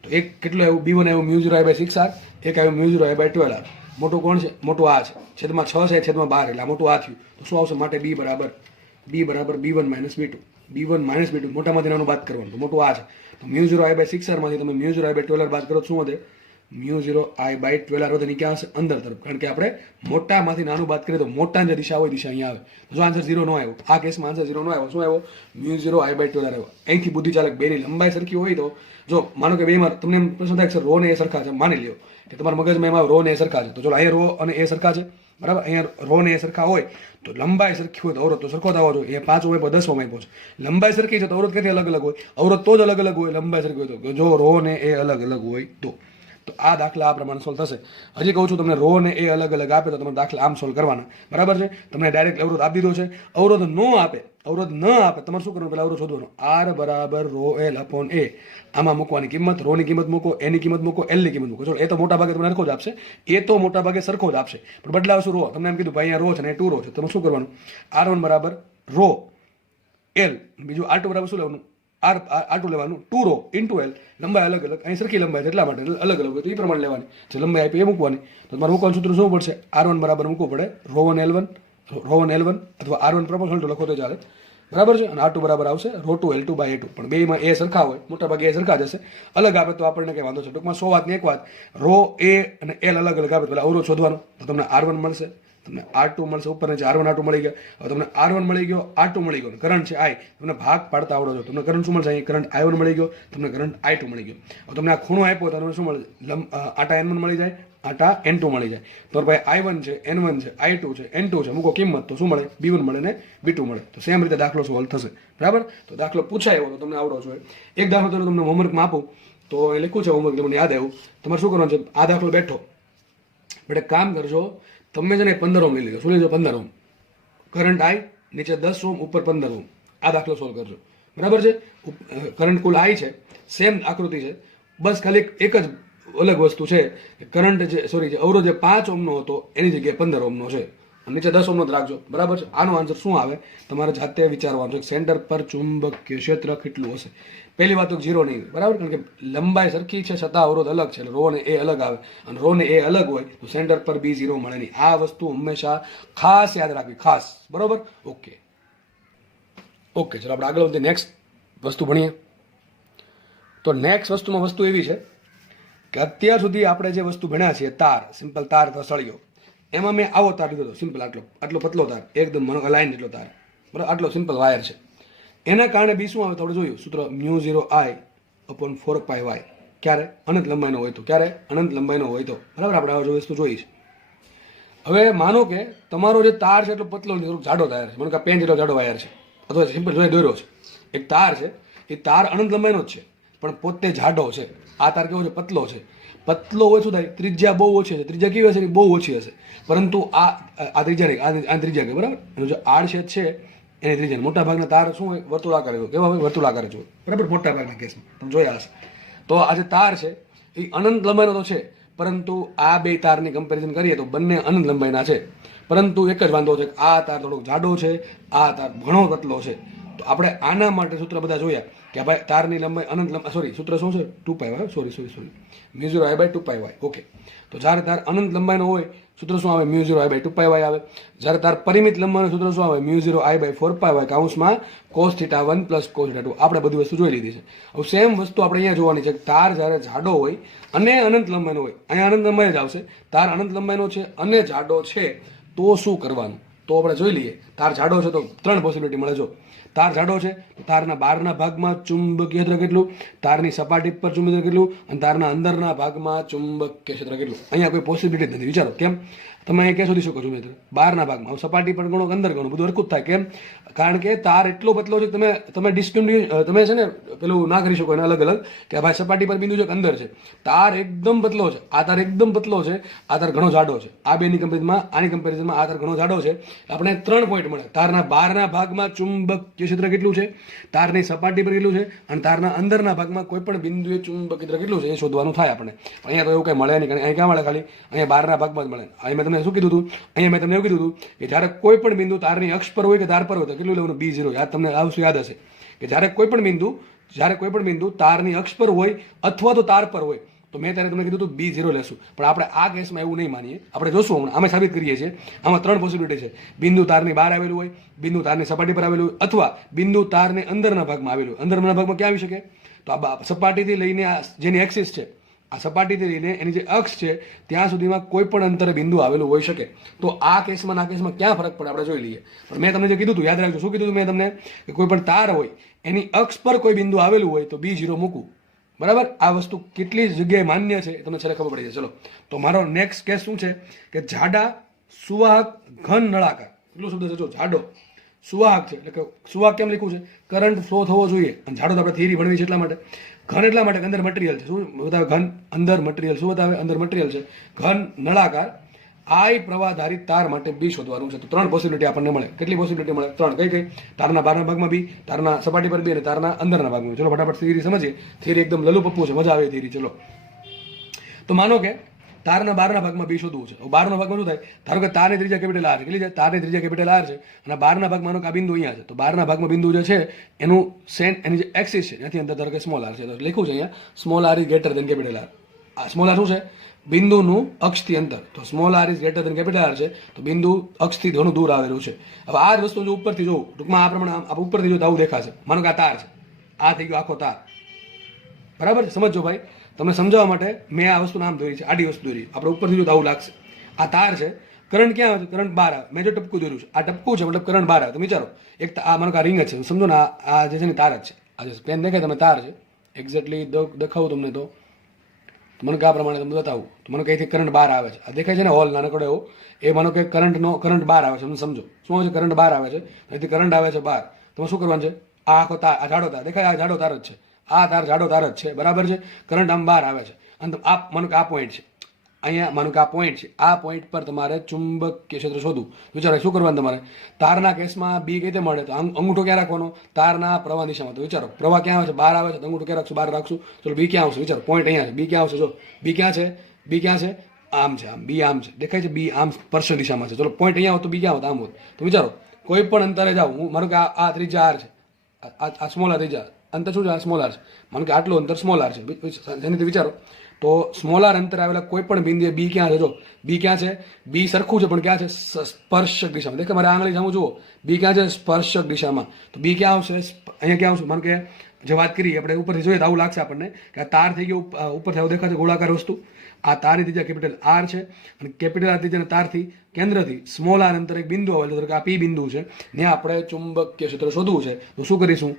તો એક કેટલું આવ્યું? B1 આવ્યું μ0 I/6R, એક આવ્યું μ0 I/12R. મોટું કોણ છે? મોટું આ છે, છેદમાં 6 છે, છેદમાં 12, એટલે આ મોટું આ થયું. તો શું આવશે? માટે B બરાબર B1 - B2. B1 - B2 મોટામાંથી નાનું બાદ કરવાનું, તો મોટું આ છે. તો μ0 I/6R માંથી તમે μ0 I/12R બાદ કરો તો શું વધે? μ0 I/12R વધે. ક્યાં આવશે? અંદર તરફ. કારણ કે આપણે મોટામાંથી નાનું બાદ કરીએ તો મોટાની જે દિશા હોય દિશા અહીંયા આવે. તો જો આન્સર 0 ન આવ્યો, આ કેસમાં આન્સર 0 ન આવ્યો, શું આવ્યો? μ0 I/12R આવ્યો. અહીંથી બુદ્ધિચાલક બેની લંબાઈ સરખી હોય તો જો માનો કે બેમાં તમને પ્રશ્ન થાય કે રો ને એ સરખા છે, માની લ્યો કે તમારા મગજમાં એમાં રો ને એ સરખા છે, તો ચલો અહીંયા રો અને એ સરખા છે, બરાબર? અહીંયા રો ને એ સરખા હોય તો લંબાઈ સરખી હોય તો અવરોધ તો સરખો થવો જોઈએ. એ 5 હોય 10 માં આપ્યો છે. લંબાઈ સરખી છે તો અવરોધ ક્યાંથી અલગ અલગ હોય? અવરોધ તો જ અલગ અલગ હોય, લંબાઈ સરખી હોય તો. જો રો ને એ અલગ અલગ હોય તો આ દાખલા આ પ્રમાણે સોલ્વ થશે. હજી કહું છું તમને રો ને એ અલગ અલગ આપે તો તમારે દાખલા આમ સોલ્વ કરવાના, બરાબર છે? તમને ડાયરેક્ટ અવરોધ આપી દીધો છે. અવરોધ ન આપે તમારે શું કરવાનું? પેલા અવરોધ શોધવાનો. R બરાબર ρL અપોન A. આમાં મૂકવાની કિંમત, રો ની કિંમત મૂકો, એ ની કિંમત મૂકો, એલ ની કિંમત મૂકો. ચલો એ તો મોટા ભાગે તમને સરખો જ આપશે, એ તો મોટા ભાગે સરખો જ આપશે, પણ બદલાવશું રો. તમને એમ કીધું ભાઈ અહીંયા રો છે ને 2 રો છે, તમે શું કરવાનું? R1 બરાબર ρL, બીજું R2 બરાબર શું લેવાનું? R2 લેવાનું, 2 રો ઇન્ટુ L. લંબાઈ અલગ અલગ, અહીં સરખી લંબાઈ છે એટલા માટે અલગ અલગ હોય તો એ પ્રમાણે લેવાની. જે લંબાઈ આપી એ મૂકવાની. તો તમારે મૂકવાનું સૂત્ર શું પડશે? R1 બરાબર મૂકવું પડે ρ1 L1 અથવા R1 પ્રોપોર્શનલ તો લખો તો ચાલે, બરાબર છે? અને R2 બરાબર આવશે ρ2 L2/A2. પણ બેમાં એ સરખા હોય, મોટા ભાગે એ સરખા જશે. અલગ આપે તો આપણને કઈ વાંધો છે. ટૂંકમાં 100 વાતની એક વાત, રો એ અને L અલગ અલગ આપે પેલા અવરોધ શોધવાનો. તો તમને R1 મળશે, તમને R2 મળશે, ઉપર નીચે R1 R2 મળી ગયા. હવે તમને R1 મળી ગયો, R2 મળી ગયો, કરંટ છે I. તમને ભાગ પાડતા આવડો છો, તમને કરંટ શું મળશે? અહીં કરંટ I1 મળી ગયો, તમને કરંટ I2 મળી ગયો. હવે તમને આ ખૂણો આપ્યો તો તમને શું મળે? આટા N1 મળી જાય, આટા N2 મળી જાય. તો ભાઈ I1 છે, N1 છે, I2 છે, N2 છે, મૂકો કિંમત તો શું મળે? B1 મળે ને B2 મળે. તો સેમ રીતે દાખલો સોલ્વ થશે, બરાબર? તો દાખલો પૂછાય એવો તો તમને આવડો છો. એક દાખલો તમને હોમવર્કમાં આપું તો એ લખ્યું છે હોમવર્ક, તમને યાદ આવ્યું. તમારે શું કરવાનું છે? આ દાખલો બેઠો એટલે કામ કરજો. તમે છે ને 15 ઓહ્મ લઈ લીધો. શું લીધો? 15 ઓહ્મ. કરંટ I, નીચે 10 ઓહ્મ, ઉપર 15 ઓહ્મ. આ દાખલો સોલ્વ કરજો, બરાબર છે? કરંટ કુલ I છે, સેમ આકૃતિ છે, બસ ખાલી એક જ અલગ વસ્તુ છે કે કરંટ જે અવરોધ જે 5 ઓહ્મનો હતો એની જગ્યાએ 15 ઓહ્મનો છે. નીચે 10 ઓહ્મનો જ રાખજો, બરાબર છે. આનો આન્સર શું આવે તમારે જાતે વિચારવાનું છે. સેન્ટર પર ચુંબકીય ક્ષેત્ર કેટલું હશે? પહેલી વાત તો 0 નહીં, બરાબર, કારણ કે લંબાઈ સરખી છે છતાં અવરોધ અલગ છે, એટલે રો ને એ અલગ આવે, અને રો ને એ અલગ હોય તો સેન્ટર પર બી 0 મળે નહીં. આ વસ્તુ હંમેશા ખાસ યાદ રાખવી, ખાસ, બરોબર. ઓકે, ચલો આપણે આગળ વધીએ, નેક્સ્ટ વસ્તુ ભણીએ. તો નેક્સ્ટ વસ્તુમાં વસ્તુ એવી છે કે અત્યાર સુધી આપણે જે વસ્તુ ભણ્યા છીએ, તાર, સિમ્પલ તાર અથવા સળિયો, એમાં મેં આવો તાર લીધો હતો, સિમ્પલ આટલો પતલો તાર, એકદમ લાઈન જેટલો તાર, બરાબર, આટલો સિમ્પલ વાયર છે. એના કારણે બી શું આવે તો આપણે જોયું સૂત્ર μ0I/4πy. ક્યારે? અનંત લંબાઈનો હોય તો. ક્યારે? અનંત લંબાઈનો હોય તો, બરાબર. આપણે આ જો વસ્તુ જોઈ છે. હવે માનો કે તમારો જે તાર છે એટલો પતલો નથી, થોડોક જાડો તાર છે, માનો કે પેન જેટલો જાડો વાયર છે, અથવા સિમ્પલ જોઈ દોર્યો છે, એક તાર છે, એ તાર અનંત લંબાઈનો જ છે પણ પોતે જાડો છે. આ તાર કેવો છે? પતલો છે. પતલો હોય શું થાય? ત્રિજ્યા બહુ ઓછી હશે. ત્રિજ્યા કેવી હશે? બહુ ઓછી હશે, પરંતુ આ ત્રિજ્યા નહીં, આ ત્રિજ્યા કે, બરાબર. એનો જે આડછેદ છે એની ત્રિજ્યા. મોટા ભાગના તાર શું હોય? વર્તુળાકાર હોય. કેવા હોય? વર્તુળાકાર જ હોય, બરાબર, મોટા ભાગના કેસમાં તમે જોયા હશે. તો આ જે તાર છે એ અનંત લંબાઈનો તો છે, પરંતુ આ બે તારની કમ્પેરિઝન કરીએ તો બંને અનંત લંબાઈના છે, પરંતુ એક જ વાંધો છે કે આ તાર થોડોક જાડો છે, આ તાર ઘણો પતલો છે. તો આપણે આના માટે સૂત્ર બધા જોયા કે ભાઈ તારની લંબાઈ અનંત લંબાઈ, સોરી, સૂત્ર શું છે? 2πy, sorry, μ0I/2πy. ઓકે, તો જ્યારે તાર અનંત લંબાઈનો હોય સૂત્ર શું આવે? μ0I/2πy આવે. જ્યારે તાર પરિમિત લંબાઈનું સૂત્ર શું આવે? μ0I/4πy કૌંસમાં cos θ1 + cos θ2. આપણે બધી વસ્તુ જોઈ લીધી છે. હવે સેમ વસ્તુ આપણે અહીંયા જોવાની છે. તાર જ્યારે જાડો હોય અને અનંત લંબાઈનો હોય, અહીંયા અનંત લંબાઈ જ આવશે. તાર અનંત લંબાઈનો છે અને જાડો છે તો શું કરવાનું? તો આપણે જોઈ લઈએ. તાર જાડો છે તો 3 પોસિબિલિટી મળે. જો તાર જાડો છે તો તારના બહારના ભાગમાં ચુંબકીય ક્ષેત્ર કેટલું, તારની સપાટી પર ચુંબકીય કેટલું, અને તારના અંદરના ભાગમાં ચુંબકીય ક્ષેત્ર કેટલું. અહીંયા કોઈ પોસિબિલિટી જ નથી. વિચારો કેમ? તમે અહીંયા ક્યાં શોધી શકો છો મિત્ર? બહારના ભાગમાં. સપાટી પર ગણો, અંદર ગણો, બધું હરખું જ થાય. કેમ? કારણ કે તાર એટલો પતલો છે કે તમે ડિસ્ટિંગ્વિશ, તમે છે ને પેલું ના કરી શકો એને અલગ અલગ કે ભાઈ સપાટી પર બિંદુ છે કે અંદર છે. તાર એકદમ પતલો છે, આ તાર એકદમ પતલો છે, આ તાર ઘણો જાડો છે. આ બેની કમ્પેરિઝનમાં, આની કમ્પેરિઝનમાં આ તાર ઘણો જાડો છે. આપણે 3 પોઈન્ટ મળે. તારના બહારના ભાગમાં ચુંબકીય ક્ષેત્ર કેટલું છે, તારની સપાટી પર કેટલું છે, અને તારના અંદરના ભાગમાં કોઈ પણ બિંદુએ ચુંબકીય ક્ષેત્ર કેટલું છે એ શોધવાનું થાય આપણે. પણ અહીંયા તો એવું કંઈ મળે નહીં. અહીંયા ક્યાં મળે? ખાલી અહીંયા બહારના ભાગમાં જ મળે. અહીં મેં તમને શું કીધું હતું? અહીંયા મેં તમને એવું કીધું હતું કે જ્યારે કોઈ પણ બિંદુ તારની અક્ષ પર હોય કે તાર પર હોય તો કેટલું લેવાનું? b0. યાદ, તમને આ વસ્તુ યાદ હશે કે જ્યારે કોઈ પણ બિંદુ તારની અક્ષ પર હોય અથવા તો તાર પર હોય તો મેં ત્યારે તમને કીધું હતું b0 લેશું. પણ આપણે આ કેસમાં એવું નહીં માનીએ. આપણે જોશું હમણાં, અમે સાબિત કરીએ છીએ. આમાં 3 પોસિબિલિટી છે. બિંદુ તારની બહાર આવેલું હોય, બિંદુ તારની સપાટી પર આવેલું હોય, અથવા બિંદુ તારની અંદરના ભાગમાં આવેલું હોય. અંદરના ભાગમાં ક્યાં આવી શકે? તો આ સપાટીથી લઈને આ જેની એક્સિસ છે, આ સપાટીથી લઈને એની જે અક્ષ છે ત્યાં સુધીમાં કોઈ પણ અંતરે બિંદુ આવેલું હોઈ શકે. તો આ કેસમાં ક્યાં ફરક પડે આપણે જોઈ લઈએ. પણ મેં તમને જે કીધું હતું યાદ રાખજો. શું કીધું હતું મેં તમને? કે કોઈ પણ તાર હોય એની અક્ષ પર કોઈ બિંદુ આવેલું હોય તો b0 મૂકવું, બરાબર. આ વસ્તુ કેટલી જગ્યાએ માન્ય છે એ તમને છેલ્લે ખબર પડી જાય. ચલો, તો મારો નેક્સ્ટ કેસ શું છે કે જાડા સુવાહક ઘન નળાકાર. એટલો શબ્દ છે જો, જાડો સુવાહક છે. એટલે કે સુવાહક કેમ લખ્યું છે? કરંટ ફ્લો થવો જોઈએ. અને જાડો તો આપણે થિયરી ભણવી છે એટલા માટે. ઘન એટલા માટે કે અંદર મટીરિયલ છે. શું બતાવે? ઘન, અંદર મટીરિયલ. શું બતાવે? અંદર મટીરિયલ છે. ઘન નળાકાર I પ્રવાહધારિત તાર માટે બી શોધવાનું છે. તો 3 પોસિબિલિટી આપણને મળે. કેટલી પોસિબિલિટી મળે? 3. કઈ? તારના બહારના ભાગમાં બી, તારના સપાટી પર બી, અને તારના અંદરના ભાગમાં. ચલો ફટાફટ થિયરી સમજીએ. થિયરી એકદમ લલુપપ્પુ છે, મજા આવે થિયરી. ચલો, તો માનો કે તારના બહારના ભાગમાં બી શોધવું છે. બહારના ભાગમાં શું થાય? ધારો કે તારની ત્રિજ્યા કેપિટલ R છે. કેટલી છે? તારની ત્રિજ્યા કેપિટલ R છે, અને બહારના ભાગમાં માનો કે આ બિંદુ અહીંયા છે. તો બહારના ભાગમાં બિંદુ જે છે એનું એની જે એક્સિસ છે ત્યાંથી અંદર ધારો કે સ્મોલ r છે. તો લખ્યું છે અહીંયા small r is greater than capital R. આ સ્મોલ r શું છે? બિંદુનું અક્ષથી અંતર. તો small r is greater than capital R છે, તો બિંદુ અક્ષથી ઘણું દૂર આવેલું છે. હવે આ જ વસ્તુ જો ઉપરથી જોઉં, ટૂંકમાં આ પ્રમાણે આપણે ઉપરથી જો આવું દેખાશે. માનો કે આ તાર છે, આ થઈ ગયો આખો તાર, બરાબર છે? સમજો ભાઈ, તમને સમજાવવા માટે મેં આ વસ્તુ નામ દોરી છે, આડી વસ્તુ દોરી. આપણે ઉપરથી જો આવું લાગશે. આ તાર છે, કરંટ ક્યાં આવે છે? કરંટ બહાર આવે. મેં જો ટપકું દોર્યું છે, આ ટપકું છે મતલબ કરંટ બહાર આવે. તો વિચારો, એક આ માનો કે આ રિંગ જ છે, સમજો ને, આ જે છે ને તાર જ છે. આ જે પેન દેખાય તમે તાર છે, એક્ઝેક્ટલી દેખાવું તમને તો મને કે આ પ્રમાણે તમને બતાવું. તો મને કઈથી કરંટ બહાર આવે છે. આ દેખાય છે ને હોલ નાનકડો એવો, એ માનો કે કરંટ બહાર આવે છે. તમે સમજો શું આવે છે? કરંટ બહાર આવે છે. અહીંથી કરંટ આવે છે બહાર. તમે શું કરવાનું છે? આ આખો તાર, આ જાડો તાર દેખાય, આ જાડો તાર જ છે. આ તાર જાડો તાર જ છે, બરાબર છે? કરંટ આમ બહાર આવે છે. અને આ માનો કે આ પોઈન્ટ છે, અહીંયા માનો કે આ પોઈન્ટ છે. આ પોઈન્ટ પર તમારે ચુંબકીય ક્ષેત્ર શોધવું. વિચારો શું કરવાનું તમારે? તારના કેસમાં બી કઈ રીતે મળે? તો અંગૂઠો ક્યાં રાખવાનો? તારના પ્રવાહ દિશામાં. તો વિચારો પ્રવાહ ક્યાં આવે છે? બહાર આવે છે. તો અંગૂઠો ક્યાં રાખશું? બહાર રાખશું. ચલો બી ક્યાં આવશે? વિચારો, પોઈન્ટ અહીંયા છે. બી ક્યાં આવશે? જો બી ક્યાં છે? બી ક્યાં છે? આમ છે, આમ બી આમ છે, દેખાય છે બી આમ સ્પર્શ દિશામાં છે. ચલો પોઈન્ટ અહીંયા હોત તો બી ક્યાં હોત? આમ હોત. તો વિચારો કોઈ પણ અંતરે જાઓ, હું માનો કે આ ત્રિજ્યા આર છે, આ સ્મોલ આર ત્રિજ્યા અંતર શું છે? આ સ્મોલ આર છે. માનો કે આટલું અંતર સ્મોલ આર છે. જેનાથી વિચારો તો સ્મોલ આર અંતરે આવેલા કોઈ પણ બિંદુએ બી ક્યાં છે? જો બી ક્યાં છે? બી સરખું છે પણ ક્યાં છે? સ્પર્શક દિશામાં. દેખે મારે આંગળી સામું જુઓ, બી ક્યાં છે? સ્પર્શક દિશામાં. તો બી ક્યાં આવશે? અહીંયા ક્યાં આવશે? માનો કે જે વાત કરી આપણે ઉપરથી જોઈએ તો આવું લાગશે આપણને કે આ તાર થઈ ગયો ઉપરથી આવું દેખાશે ગોળાકાર વસ્તુ. આ તારની ત્રિજ્યા કેપિટલ આર છે અને કેપિટલ આર ત્રિજ્યાના તારથી કેન્દ્રથી સ્મોલ આર અંતર એક બિંદુ આવેલું છે, આ પી બિંદુ છે ને આપણે ચુંબકીય ક્ષેત્ર શોધવું છે. તો શું કરીશું?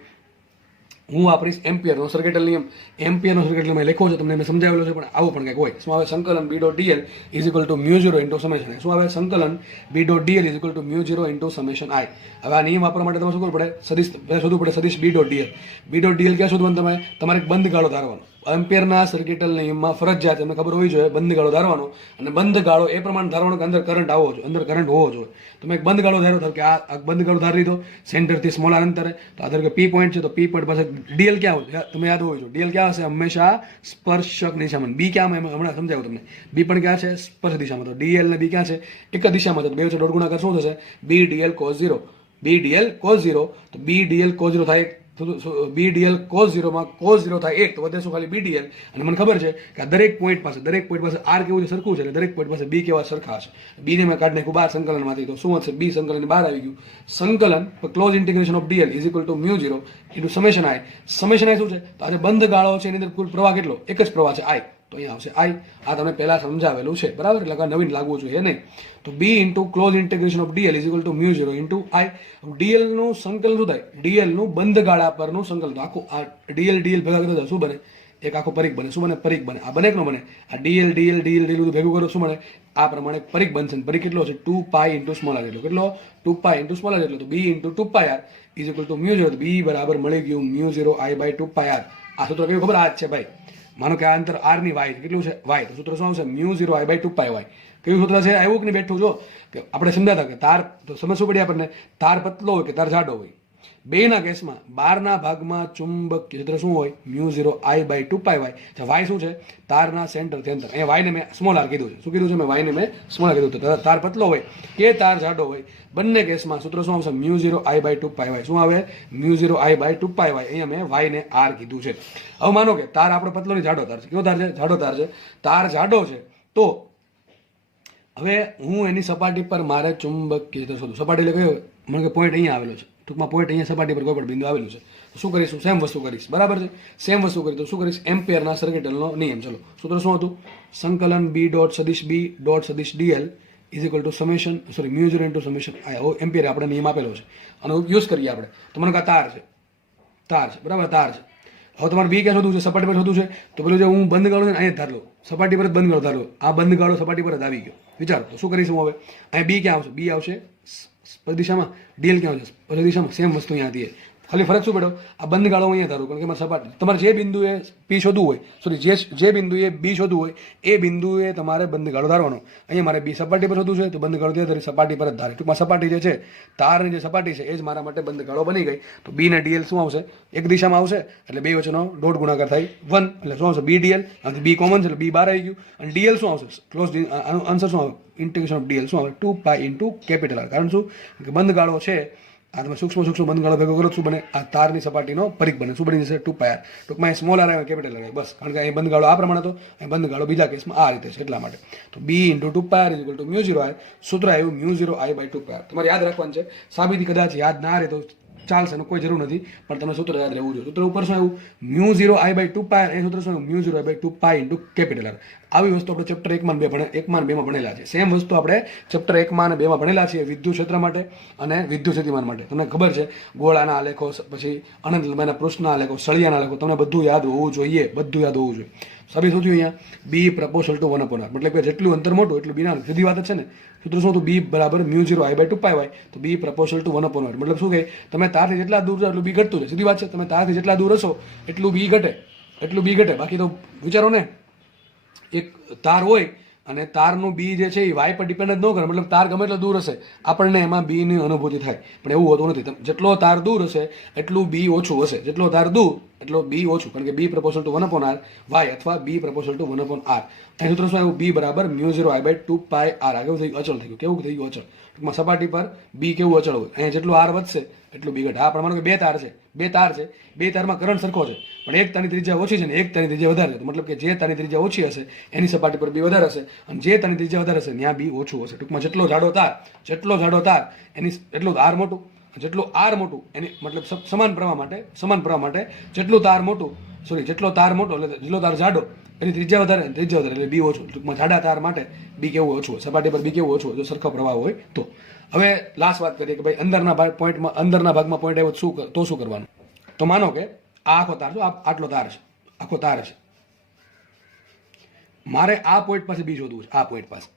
હું વાપરીશ એમ્પિયરનો સર્કિટલ નિયમ. એમ્પિયરનો સર્કિટલ મેં લખ્યો છે, તમને મેં સમજાવેલો છે, પણ આવું પણ કંઈક હોય. શું આવે? સંકલન B dot DL is equal to mu zero into summation I. શું આવે? સંકલન B dot DL is equal to mu zero into summation I. હવે આ નિયમ વાપરવા માટે તમારે શું કરવું પડે? સદિશ શોધવું પડે. સદિશ B dot DL. B dot DL ક્યાં શોધવાનું? તમારે એક બંધ ગાળો ધારવાનો. એમ્પિયરના સર્કિટલ નિયમમાં ફરજિયાત તમને ખબર હોવી જોઈએ બંધ ગાળો ધારવાનો, અને બંધ ગાળો એ પ્રમાણે ધારવાનો કે અંદર કરંટ આવવો જોઈએ, અંદર કરંટ હોવો જોઈએ. તમે એક બંધ ગાળો ધારો કે આ બંધ ગાળો ધારી લીધો સેન્ટરથી સ્મોલ આર અંતરે. તો આ ધારો કે પી પોઈન્ટ છે, તો પી પોઈન્ટ પાસે ડીએલ ક્યાં હોય? તમે યાદ હોવું જોઈએ. ડીએલ ક્યાં હશે? હંમેશા સ્પર્શક દિશામાં. બી ક્યાં? હમણાં સમજાવ્યું તમને. બી પણ ક્યાં છે? સ્પર્શ દિશામાં. તો ડીએલ ને બી ક્યાં છે? એક જ દિશામાં છે. તો બે વચ્ચે ડોટ ગુણાકાર શું થશે? બી ડીએલ કોસ 0. બી ડીએલ કોસ 0. તો બી ડીએલ કોસ 0 થાય બી ડીએલ કોસ 0 માં કોસ 0 થાય 1, તો વધે શું? ખાલી બી ડીએલ. અને મને ખબર છે કે દરેક પોઈન્ટ પાસે આર કેવું છે? સરખું છે. એટલે દરેક પોઈન્ટ પાસે બી કેવા? સરખા હશે. બી ને મેં કાઢી નાખ્યું બહાર સંકલનમાંથી. તો શું હશે? બી સંકલન બહાર આવી ગયું. સંકલન close integration of DL is equal to mu 0 into summation I. Summation I શું છે? તો આજે બંધ ગાળો છે, એની અંદર કુલ પ્રવાહ કેટલો? એક જ પ્રવાહ છે, આઈ. તો અહીંયા આવશે આઈ. આ તમને પહેલા સમજાવેલું છે, બરાબર? એટલે નવીન લાગવું જોઈએ નહીં. તો B into close integration of DL is equal to mu 0 into I. DL નું સંકલન શું થાય? ડીએલ નું બંધ ગાળા પરનું સંકલન. આખું આ ડીએલ ભેગા કરતા શું બને? એક આખો પરિઘ બને. શું બને? પરિઘ બને. આ બને કે ન બને? આ ડીએલ બધું ભેગું કરો શું બને? આ પ્રમાણે પરિઘ બનશે. પરિઘ કેટલો છે? 2 પાઈ ઇન્ટુ સ્મોલ આર એટલો. કેટલો? 2 પાઈ ઇન્ટુ સ્મોલ આર એટલો. તો B into 2 pi R is equal to mu 0. B બરાબર મળી ગયું mu 0 I by 2 pi R. આ સૂત્ર કેવું ખબર? આ જ છે ભાઈ. માનો કે આ અંતર આર ની વાય કેટલું છે? વાય. તો સૂત્ર શું આવશે? Mu 0 I by 2 pi Y. કયું સૂત્ર છે? આવ્યું કે નહીં? બેઠું જો કે આપણે સમજાતા કે તાર તો સમજવું પડી આપણને. તાર પતલો હોય કે તાર જાડો હોય? બેના કેસમાં બહારના ભાગમાં ચુંબકીય ક્ષેત્ર શું હોય? Mu 0 I by 2 pi Y. Y શું છે? તારના સેન્ટરથી અંતર. અહીંયા વાયને મેં સ્મોલ આર કીધું છે. શું કીધું છે? મેં વાયને મેં સ્મોલ આર કીધું. તો તાર પતલો હોય કે તાર જાડો હોય, બંને કેસમાં સૂત્ર શું આવશે? Mu 0 I by 2 pi Y. શું આવે? Mu 0 I by 2 pi Y. અહીંયા મેં વાયને આર કીધું છે. હવે માનો કે તાર આપણો પતલો ની જાડો તાર છે. કેવો તાર છે? જાડો તાર છે. તાર જાડો છે તો હવે હું એની સપાટી પર મારે ચુંબકીય ક્ષેત્ર શોધું. સપાટી એટલે કયો? મને કે પોઈન્ટ અહીંયા આવેલો છે. ટૂંકમાં પોઈન્ટ અહીંયા સપાટી પર કોઈ પણ બિંદુ આવેલું છે. તો શું કરીશું? સેમ વસ્તુ કરીશ. બરાબર છે? સેમ વસ્તુ કરી તો શું કરીશ? એમ્પિયરના સર્કિટલનો નિયમ. ચલો સૂત્ર શું હતું? સંકલન બી ડોટ સદિશ બી ડોટ સદિશ DL is equal two summation mu 0 into summation I. Ampere આપણે નિયમ આપેલો છે અને યુઝ કરીએ આપણે. તો મને કહા તાર છે, બરાબર? તાર છે. હવે તમારે બી ક્યાં શોધવું છે? સપાટી પર શોધવું છે. તો પેલું જે હું બંધ ગાળો છે ને અહીંયા ધાર લો, સપાટી પર જ બંધ ગાળો ધાર લો. આ બંધ ગાળો સપાટી પર જ આવી ગયો. વિચારો તો શું કરીશું હવે? અહીંયા બી ક્યાં આવશે? બી આવશે દિશામાં. ડીએલ ક્યાં આવશે? પછી દિશામાં. સેમ વસ્તુ અહીંયા હતી. ખાલી ફરક શું પડ્યો? આ બંધ ગાળો અહીંયા ધારો, કારણ કે મારે સપાટી તમારે જે બિંદુએ પી શોધવું હોય, સોરી જે બિંદુએ બી શોધવું હોય એ બિંદુએ તમારે બંધ ગાળો ધારવાનો. અહીંયા મારે બી સપાટી પર શોધવું છે તો બંધ ગાળો ત્યાં ધારી સપાટી પર જ ધારે. ટૂંકમાં સપાટી જે છે, તારની જે સપાટી છે એ જ મારા માટે બંધ ગાળો બની ગઈ. તો બી ને ડીએલ શું આવશે? એક દિશામાં આવશે એટલે બે વચ્ચેનો ડોટ ગુણાકાર થાય 1. એટલે શું આવશે? બી ડીએલ. આથી બી કોમન છે એટલે બી બહાર આવી ગયું. અને ડીએલ શું આવશે? ક્લોઝ આન્સર શું આવે? ઇન્ટિગ્રેશન ઓફ ડીએલ શું આવે? 2 પાઈ ઇન્ટુ કેપિટલ આર. કારણ શું? કે બંધ ગાળો છે આ તમે સૂક્ષ્મ બંધ ગાળો ભેગો કરો શું બને? આ તારની સપાટીનો પરિઘ બને. શું બની જશે? 2 પાઈ આર. ટૂંકમાં સ્મોલ આર આવે, કેપિટલ આર આવે, બસ. કારણ કે અહીં બંધ ગાળો આ પ્રમાણે હતો, અહીં બંધ ગાળો બીજા કેસમાં આ રીતે છે, એટલા માટે. તો B into 2 pi R is equal to mu 0 R. સૂત્ર આવ્યું mu 0 I by 2 pi R. તમારે યાદ રાખવાનું છે. સાબિતી કદાચ યાદ ના રહે તો ચાલશે, એનો કોઈ જરૂર નથી, પણ તમે સૂત્ર યાદ રહેવું જોઈએ. સૂત્ર ઉપર શું આવ્યું? Mu 0 I by 2 pi R. એ સૂત્ર શું આવ્યું? Mu 0 I by 2 pi into capital R. આવી વસ્તુ આપણે ચેપ્ટર 1 માં 2 માં ભણેલા છે. સેમ વસ્તુ આપણે ચેપ્ટર 1 માં અને 2 માં ભણેલા છીએ, વિદ્યુત ક્ષેત્ર માટે અને વિદ્યુત સ્થિતિમાન માટે. તમને ખબર છે ગોળાના આલેખો, પછી અનંત લંબાઈના પૃષ્ઠના આલેખો, સળિયાના આલેખો, તમને બધું યાદ હોવું જોઈએ. બધું યાદ હોવું જોઈએ. સાબિત શું થયું અહીંયા? બી પ્રપોર્શનલ ટુ 1/r. મતલબ કે જેટલું અંતર મોટું એટલું બી નાનું. સીધી વાત જ છે ને. સૂત્ર શું હતું? બી બરાબર mu 0 I by 2 pi Y. તો બી પ્રપોર્શનલ ટુ 1/r. મતલબ શું કહે? તમે તારથી જેટલા દૂર જાઓ એટલું બી ઘટતું જાય. સીધી વાત છે. તમે તારથી જેટલા દૂર હશો એટલું બી ઘટે. બાકી તો વિચારો ને, એક તાર હોય અને તારનું બી જે છે એ વાય પર ડિપેન્ડ જ ન કરે, મતલબ તાર ગમે એટલો દૂર હશે આપણને એમાં બીની અનુભૂતિ થાય, પણ એવું હોતું નથી. જેટલો તાર દૂર હશે એટલું બી ઓછું હશે, જેટલો તાર દૂર એટલો બી ઓછું, કારણ કે બી પ્રપોઝલ ટુ 1/r વાય અથવા બી પ્રપોઝલ ટુ 1/r. અહીં સૂત્ર શું આવ્યું? બી બરાબર μ0I/2πr. આ કેવું થઈ ગયું? અચળ થઈ ગયું. કેવું થઈ ગયું? અચળ. ટૂંકમાં સપાટી પર બી કેવું અચળ હોય? અહીંયા જેટલું આર વધશે એટલું બી ઘટે. આ પ્રમાણે કે બે તાર છે, બે તારમાં કરંટ સરખો છે, પણ એક તારની ત્રિજ્યા ઓછી છે ને એક તારની ત્રિજ્યા વધારે છે. મતલબ કે જે તારની ત્રિજ્યા ઓછી હશે એની સપાટી પર બી વધારે હશે, અને જે તારની ત્રિજ્યા વધારે હશે ત્યાં બી ઓછું હશે. ટૂંકમાં જેટલો જાડો તાર એની એટલું આર મોટું, જેટલું આર મોટું એની મતલબ સમાન પ્રવાહ માટે જેટલું તાર મોટું, જેટલો તાર મોટો એટલે જેટલો તાર જાડો એની ત્રિજ્યા વધારે એટલે બી ઓછું. ટૂંકમાં જાડા તાર માટે બી કેવું ઓછું હોય, સપાટી પર બી કેવું ઓછું હોય જો સરખો પ્રવાહ હોય તો. હવે લાસ્ટ વાત કરીએ કે ભાઈ અંદરના ભાગમાં પોઈન્ટ આવ્યો તો શું કરવાનું? તો માનો કે આ આખો તાર છે, આટલો તાર છે, આખો તાર છે, મારે આ પોઈન્ટ પાસે બી શોધવું છે. આ પોઈન્ટ પાસે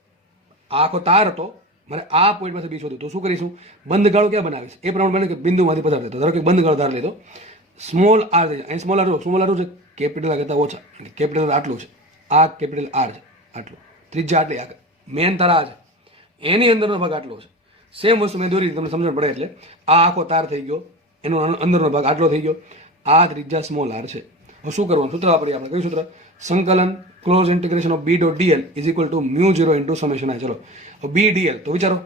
આ આખો તાર હતો, મારે આ પોઈન્ટ પાસે બી શોધવું. તો શું કરીશું? બંધ ગાળો ક્યાં બનાવીશ? એ પ્રમાણે બને કે બિંદુમાંથી પસાર થતો. ધારો કે બંધ ગાળો ધાર લીધો, સ્મોલ આર થઈ જાય. અહીં સ્મોલ આર છે, કેપિટલ આર કરતા ઓછા, કેપિટલ આટલું છે, આ કેપિટલ આર છે, આટલું ત્રિજ્યા આટલી, મેન તાર આ છે, એની અંદરનો ભાગ આટલો છે. સેમ વસ્તુ મેં દોરી તમને સમજણ પડે એટલે આ આખો તાર થઈ ગયો, એનો અંદરનો ભાગ આટલો થઈ ગયો, આ ત્રિજ્યા સ્મોલ આર છે. હવે શું કરવાનું? સૂત્ર વાપરીએ આપણે. કયું સૂત્ર? સંકલન close integration of B dot DL is equal to μ0 into summation I. ચલો બી ડીએલ, તો વિચારો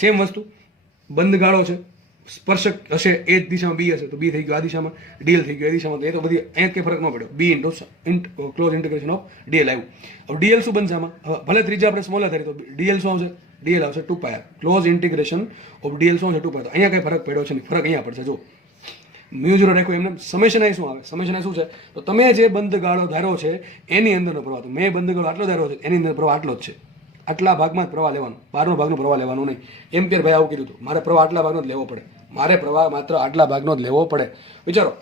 સેમ વસ્તુ, બંધ ગાળો છે, સ્પર્શક હશે એ જ દિશામાં બી હશે તો બી થઈ ગયો આ દિશામાં, ડીએલ થઈ ગયો એ દિશામાં, તો એ તો બધી અહીંયા કંઈ ફરક ન પડ્યો. B into close integration of dl આવ્યું. હવે ડીએલ શું બનશે આમાં? ભલે ત્રીજા આપણે સ્મોલર ધારી તો ડીએલ શું આવશે? ડીએલ આવશે 2πr. Close integration of DL શું છે? 2πr. તો અહીંયા કંઈ ફરક પડ્યો છે નહીં, ફરક અહીંયા પડશે. જો μ0 રાખ્યું એમને. સમેશન આઈ શું આવે? સમેશન આઈ શું છે? તો તમે જે બંધ ગાળો ધારો છે એની અંદરનો પ્રવાહ, તો મેં બંધ ગાળો આટલો ધારો છે એની અંદર પ્રવાહ આટલો જ છે. આટલા ભાગમાં જ પ્રવાહ લેવાનો, બહારનો ભાગનો પ્રવાહ લેવાનો નહીં. એમ્પિયર ભાઈ આવું કીધું હતું, મારે પ્રવાહ આટલા ભાગનો જ લેવો પડે, મારે પ્રવાહ માત્ર આટલા ભાગનો જ લેવો પડે. વિચારો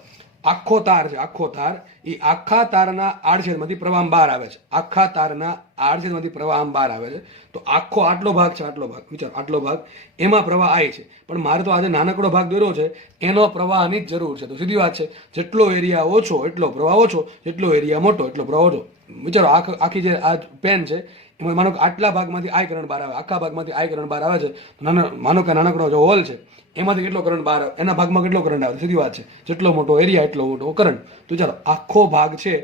આખો તાર છે, આખો તાર, એ આખા તારના આડછેદમાંથી પ્રવાહ બહાર આવે છે, આખા તારના આડછેદમાંથી પ્રવાહ બહાર આવે છે. તો આખો આટલો ભાગ છે, આટલો ભાગ, વિચારો આટલો ભાગ, એમાં પ્રવાહ આય છે, પણ મારે તો આજે નાનકડો ભાગ દોર્યો છે એનો પ્રવાહની જ જરૂર છે. તો સીધી વાત છે, જેટલો એરિયા ઓછો એટલો પ્રવાહ ઓછો, જેટલો એરિયા મોટો એટલો પ્રવાહ ઓછો. વિચારો આખી જે આ પેન છે એમાં માનો કે આટલા ભાગમાંથી આઈ કરંટ બહાર આવે, આખા ભાગમાંથી આઈ કરંટ બહાર આવે છે, માનો કે નાનકડો જો હોલ છે એમાંથી કેટલો કરંટ બહાર આવે, એના ભાગમાં કેટલો કરંટ આવે? સીધી વાત છે, જેટલો મોટો એરિયા એટલો મોટો કરંટ. તો ચાલો આખો ભાગ છે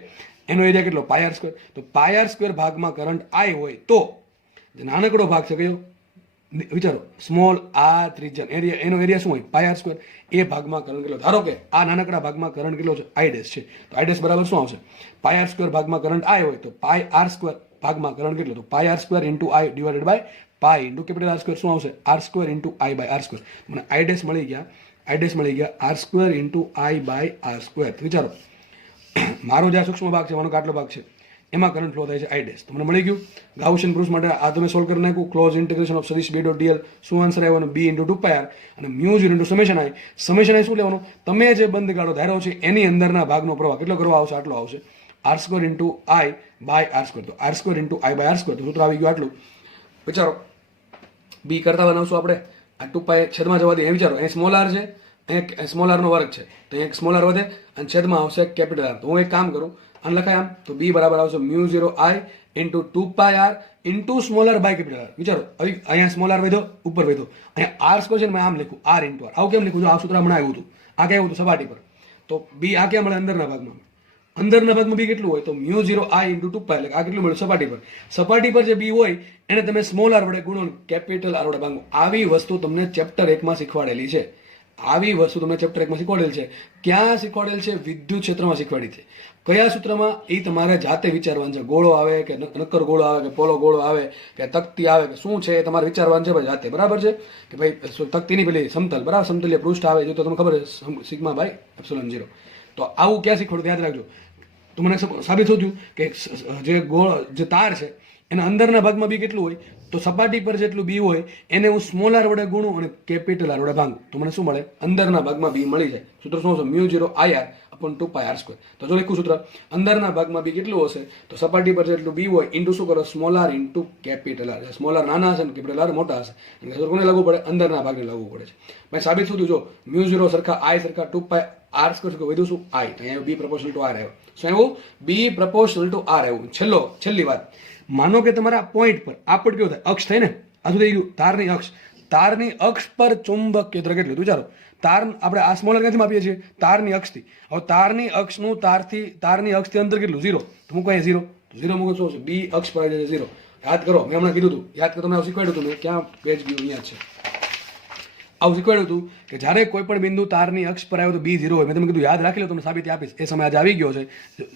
એનો એરિયા કેટલો? πr². તો πr² ભાગમાં કરંટ આઈ હોય તો જે નાનકડો ભાગ છે કયો? વિચારો સ્મોલ આ ત્રિજ્યા એરિયા, એનો એરિયા શું હોય? πr². એ ભાગમાં કરંટ કેટલો? ધારો કે આ નાનકડા ભાગમાં કરંટ કેટલો છે? I' છે, તો I' બરાબર શું આવશે? πr² ભાગમાં કરંટ આઈ હોય તો πr² ભાગમાં કરંટ કેટલો? તો πr² into I divided by pi into capital R² શું આવશે? R² into I by R². મને I' મળી ગયા R² into I by R². વિચારો મારો જે સૂક્ષ્મ ભાગ છે, માનો કે આટલો ભાગ છે, એમાં કરંટ ફ્લો થાય છે I'. તો મને મળી ગયું. ગાઉસિયન પ્રૂફ માટે આ તમે સોલ્વ કરી નાખ્યું. ક્લોઝ ઇન્ટિગ્રેશન ઓફ સદિશ બી ડોટ ડીએલ શું આન્સર આવ્યો? બી ઇન્ટુ 2πr અને μ0 into summation I. Summation I શું લેવાનું? તમે જે બંધ ગાળો ધાર્યો છે એની અંદરના ભાગનો પ્રવાહ કેટલો કરવા આવશે? આટલો આવશે. R² into I by R². તો R² into I by R². તો સૂત્ર આવી ગયું આટલું. વિચારો બી કરતા બનાવશું આપણે, આ 2π છેદમાં જવા દે. એ વિચારો અહીં સ્મોલ આર છે, અહીં સ્મોલ આરનો વર્ગ છે, તો અહીં સ્મોલ આર વધે અને છેદમાં આવશે કેપિટલ આર. તો હું એક કામ કરું, આને લખાય આમ, તો બી બરાબર આવશે μ0 I into 2πr into small r by capital R. વિચારો હવે અહીંયા સ્મોલ આર વધ્યો, ઉપર વધ્યો, અહીંયા R² છે ને મેં આમ લખ્યું R ઇન્ટુ આર. આવું કેમ લખ્યું? જો આ સૂત્ર હમણાં આવ્યું હતું, આ કેવું હતું? સપાટી પર. તો બી આ ક્યાં મળે? અંદરના ભાગમાં. અંદરના ભાગમાં બી કેટલું હોય? તો μ0 આઈ ઇન્ટુ 2π, એટલે આ કેટલું મળ્યું? સપાટી પર. સપાટી પર જે બી હોય એને તમે સ્મોલ આર વડે ગુણો, કેપિટલ આર વડે ભાગો. આવી વસ્તુ તમને ચેપ્ટર 1 માં શીખવાડેલી છે. આવી વસ્તુ તમને ચેપ્ટર 1 માં શીખવાડેલ છે. ક્યાં શીખવાડેલ છે? વિદ્યુત ક્ષેત્રમાં શીખવાડી છે. કયા સૂત્રમાં? એ તમારે જાતે વિચારવાનું છે. ગોળો આવે કે નક્કર ગોળો આવે કે પોલો ગોળો આવે કે તકતી આવે કે શું છે, એ તમારે વિચારવાનું છે ભાઈ જાતે. બરાબર છે કે ભાઈ તકતીની પેલી સમતલ, બરાબર, સમતલીય પૃષ્ઠ આવે જો તો તમને ખબર છે સિગ્મા બાય એપ્સિલોન 0. તો આવું ક્યાં શીખવાડું? યાદ રાખજો. તો મને સાબિત થયું કે જે તાર છે એના અંદરના ભાગમાં બી કેટલું હોય? તો સપાટી પર જેટલું બી હોય એને હું સ્મોલ આર વડે ગુણું અને કેપિટલ આર વડે ભાંગું તો મને શું મળે? અંદરના ભાગમાં બી મળી જાય. સૂત્ર શું હશે? μ0 IR upon 2πr². તો જો લખું સૂત્ર, અંદરના ભાગમાં બી કેટલું હશે? તો સપાટી પર જેટલું બી હોય ઇન્ટુ શું કરો? Small R into capital R. Small R નાના હશે ને કેપિટલ આર મોટા હશે. અને કોને લાગુ પડે? અંદરના ભાગને લાગુ પડે છે. ભાઈ સાબિત શું થયું? જો μ0 સરખા I સરખા 2πr આર સ્ક્વેર વધ્યું શું આઈ, તો અહીંયા બી પ્રપોર્શનલ ટુ આર આવ્યો. શું આવ્યું? બી પ્રપોર્શનલ ટુ આર આવ્યું. છેલ્લી વાત, માનો કે તમારા પોઈન્ટ પર આ પટ કેવું થાય? અક્ષ થાય ને, આ શું થઈ ગયું? તારની અક્ષ પર ચુંબક ક્ષેત્ર કેટલું? વિચારો, તાર આપણે આ સ્મોલર ક્યાંથી માપીએ છીએ? તારની અક્ષથી. હવે તારની અક્ષનું તારની અક્ષથી અંતર કેટલું? 0. તો મૂકો અહીંયા 0. 0 મૂકો શું છે? બી અક્ષ પર આવી જાય 0. યાદ કરો, મેં હમણાં કીધું હતું, યાદ કરો, તમને આવું શીખવાડ્યું હતું. મેં ક્યાં પેજ ગયું? અહીંયા છે. આવું શીખવાડ્યું હતું કે જ્યારે કોઈ પણ બિંદુ તારની અક્ષ પર આવ્યો તો બી 0 હોય. મેં તમને કીધું યાદ રાખી લો, તમને સાબિતી આપીશ. એ સમય આજે આવી ગયો છે,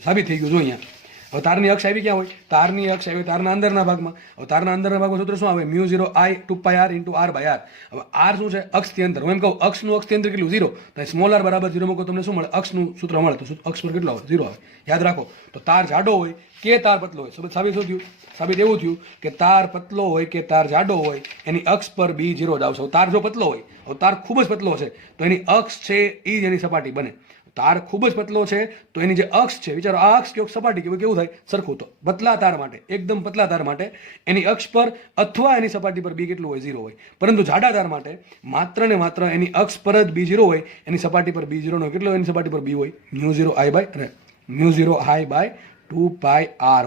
સાબિત થઈ ગયું. જો અહીંયા હવે તારની અક્ષ આવી ક્યાં હોય? તારની અક્ષ આવી તારના અંદરના ભાગમાં. હવે તારના અંદરના ભાગમાં સૂત્ર શું આવે? Mu 0 I 2πr × r/r. હવે r શું છે? અક્ષથી અંતર. હું એમ કહું અક્ષનું અક્ષથી અંતર કેટલું? 0. તો સ્મોલ r બરાબર 0 મૂકો, તમને શું મળે? અક્ષનું સૂત્ર મળે. તો અક્ષ પર કેટલો આવે? 0 આવે. યાદ રાખો. તો તાર જાડો હોય કે તાર પતલો હોય, સાબિત શું થયું? સાબિત એવું થયું કે તાર પતલો હોય કે તાર જાડો હોય, એની અક્ષ પર બી 0 જ આવશે. તાર જો પતલો હોય, હવે તાર ખૂબ જ પતલો છે તો એની અક્ષ છે એ જ એની સપાટી બને. તાર ખૂબ જ પતલો છે તો એની જે અક્ષ છે, વિચારો આ અક્ષ કે સપાટી કેવું થાય? સરખું. તો પતલા તાર માટે, એકદમ પતલા તાર માટે એની અક્ષ પર અથવા એની સપાટી પર બી કેટલું હોય? 0 હોય. પરંતુ જાડા તાર માટે માત્ર ને માત્ર એની અક્ષ પર જ બી 0 હોય, એની સપાટી પર બી 0 નો કેટલો એની સપાટી પર બી હોય? મ્યુ 0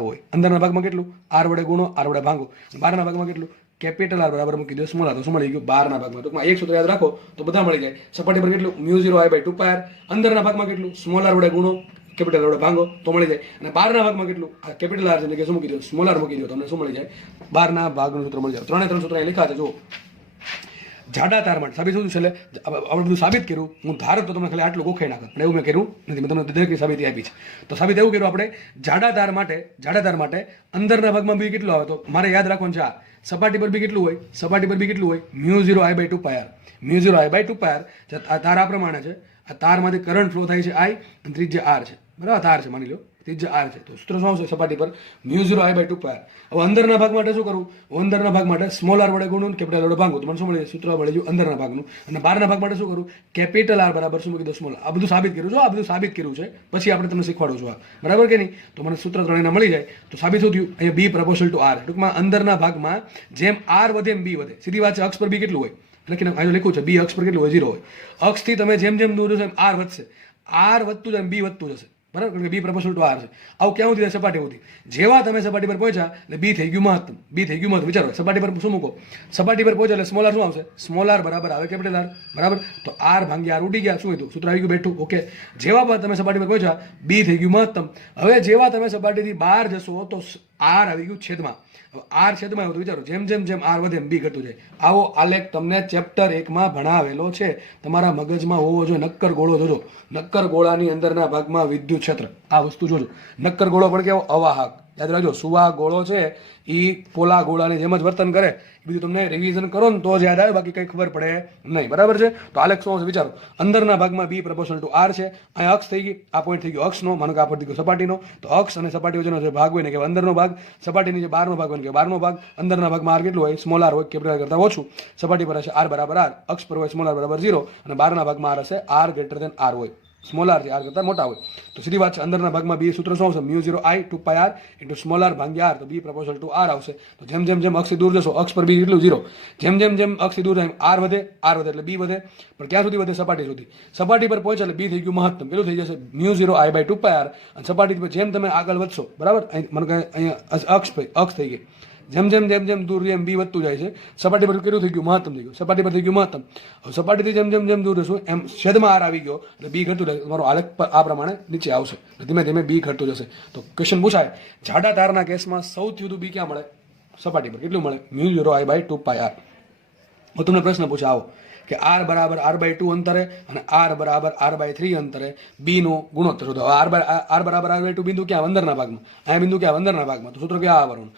હોય. અંદરના ભાગમાં કેટલું? r વડે ગુણો, r વડે ભાંગો. બહારના ભાગમાં કેટલું? કેપિટલ R બરાબર મૂકી દો સ્મોલ r. તો શું મળી ગયું? બહારના ભાગમાં ટૂંકમાં એક સૂત્ર યાદ રાખો તો બધા મળી જાય. સપાટી પર કેટલું? Mu 0 I 2πr. અંદરના ભાગમાં કેટલું? સ્મોલ r વડે ગુણો, કેપિટલ R વડે ભાંગો તો મળી જાય. અને બહારના ભાગમાં કેટલું? આ કેપિટલ R છે એટલે કે શું મૂકી દો? સ્મોલ r મૂકી દો, તમને શું મળી જાય? બહારના ભાગનું સૂત્ર મળી જાય. 3 સૂત્ર અહીં લખ્યા છે. જુઓ, જાડા તાર માટે સાબિત શું છે? આપણે બધું સાબિત કર્યું. હું ધારો તો તમને ખાલી આટલું ગોખાઈ નાખત, પણ એવું મેં કર્યું નથી. મેં તમને દરેકની સાબિતી આપી છે. તો સાબિત એવું કર્યું આપણે, જાડા તાર માટે અંદરના ભાગમાં બી કેટલું આવે? તો મારે યાદ રાખવાનું છે, આ સપાટી પર બી કેટલું હોય? સપાટી પર બી કેટલું હોય? Mu 0 I 2πr. Mu 0 I 2πr. આ તાર આ પ્રમાણે છે. આ તારમાંથી કરંટ ફ્લો થાય છે I, અને ત્રિજ્યા r છે. બરાબર, તાર છે માની લો, ત્રિજ્યા r છે. તો સૂત્ર શું આવશે? સપાટી પર મ્યુ 0 I 2πr. હવે અંદરના ભાગ માટે શું કરવું? અંદરના ભાગ માટે સ્મોલ r વડે ગુણવું, કેપિટલ R વડે ભાંગવું. તો મને શું મળે? સૂત્ર મળી ગયું અંદરના ભાગનું. અને બહારના ભાગ માટે શું કરવું? કેપિટલ R બરાબર શું મૂકી દો? સ્મોલ. આ બધું સાબિત કર્યું છે. આ બધું સાબિત કર્યું છે, પછી આપણે તમને શીખવાડું છું. બરાબર કે નહીં? તો મને સૂત્ર ત્રણેયના મળી જાય. તો સાબિત શું થયું? અહીંયા બી પ્રપોર્શનલ ટુ r. ટૂંકમાં અંદરના ભાગમાં જેમ r વધે એમ બી વધે. સીધી વાત છે. અક્ષ પર બી કેટલું હોય? લખીને અહીં લખ્યું છે બી અક્ષ પર કેટલું હોય? 0 હોય. અક્ષથી તમે જેમ જેમ દૂર જશો એમ r વધશે. r વધતું જાય એમ બી વધતું જશે. બરાબર, કારણ કે બી પ્રપોર્શનલ ટુ r છે. આવું ક્યાં સુધી? સપાટી સુધી. જેવા તમે સપાટી પર પહોંચ્યા એટલે બી થઈ ગયું મહત્તમ. બી થઈ ગયું મહત્તમ. વિચારો, સપાટી પર શું મૂકો? સપાટી પર પહોંચ્યા એટલે સ્મોલ r શું આવશે? સ્મોલ r બરાબર આવે કેપિટલ R. બરાબર, તો r ભાંગ્યા r ઉડી ગયા. શું હતું? સૂત્ર આવી ગયું બેઠું. ઓકે. જેવા પર તમે સપાટી પર પહોંચ્યા, બી થઈ ગયું મહત્તમ. હવે જેવા તમે સપાટીથી બહાર જશો તો r આવી ગયું છેદમાં. r છેદમાં આવ્યું. વિચારો, જેમ r વધે એમ બી ઘટતું જાય. આવો આલેખ તમને ચેપ્ટર 1 માં ભણાવેલો છે. તમારા મગજમાં હોવો જોઈએ. નક્કર ગોળો જોજો. નક્કર ગોળાની અંદરના ભાગમાં વિદ્યુત ક્ષેત્ર. આ વસ્તુ જોજો. નક્કર ગોળો પણ કેવો? અવાહક. યાદ રાખજો, સુવા ગોળો છે એ પોલા ગોળાની જેમ જ વર્તન કરે. એ બધું તમને રિવિઝન કરો ને તો જ યાદ આવે, બાકી કંઈ ખબર પડે નહીં. બરાબર છે? તો આલેખ શું છે? વિચારો, અંદરના ભાગમાં બી પ્રપોર્શનલ ટુ r છે. અહીંયા અક્ષ થઈ ગઈ, આ પોઈન્ટ થઈ ગયો અક્ષનો, માનો કે આ પોઈન્ટ થઈ ગયો સપાટીનો. તો અક્ષ અને સપાટી વચ્ચેનો જે ભાગ હોય ને કે અંદરનો ભાગ, સપાટીની જે બહારનો ભાગ હોય કે બહારનો ભાગ. અંદરના ભાગમાં r કેટલું હોય? સ્મોલ r હોય, કેપિટલ R કરતાં ઓછું. સપાટી પર હશે r બરાબર r, અક્ષ પર હોય સ્મોલ r બરાબર 0, અને બહારના ભાગમાં r હશે r ગ્રેટર r હોય. સ્મોલ r છે, r કરતાં મોટા હોય. તો સીધી વાત છે, અંદરના ભાગમાં બી સૂત્ર શું આવશે? Mu 0 I 2πr × small r ભાગ્યા r. તો બી પ્રપોર્શનલ ટુ r આવશે. તો જેમ અક્ષથી દૂર જશો, અક્ષ પર બી કેટલું? 0. જેમ અક્ષથી દૂર જાય r વધે એટલે બી વધે. પણ ક્યાં સુધી વધે? સપાટી સુધી. સપાટી પર પહોંચે એટલે બી થઈ ગયું મહત્તમ. કેટલું થઈ જશે? Mu 0 I 2πr. અને સપાટી પર જેમ તમે આગળ વધશો, બરાબર, મને કહે અહીંયા અક્ષ થઈ ગઈ. જેમ દૂર એમ બી વધતું જાય છે. સપાટી પર કેટલું થઈ ગયું? મહત્તમ થઈ ગયું. સપાટી પર થઈ ગયું મહત્તમ. સપાટીથી જેમ દૂર જશું એમ છેદમાં r આવી ગયો એટલે બી ઘટતું જાય. તમારો આલેખ આ પ્રમાણે નીચે આવશે. ધીમે ધીમે બી ઘટતું જશે. તો ક્વેશ્ચન પૂછાય, જાડા તારના કેસમાં સૌથી વધુ બી ક્યાં મળે? સપાટી પર. કેટલું મળે? Mu 0 I 2πr. હું તમને પ્રશ્ન પૂછે આવો કે r બરાબર r/2 અંતરે અને r બરાબર r/3 અંતરે બી નો ગુણોત્તર શોધો. r બરાબર r/2 બિંદુ ક્યાં? અંદરના ભાગમાં. અહીંયા બિંદુ ક્યાં? અંદરના ભાગમાં. તો સૂત્ર ક્યાં આવવાનું?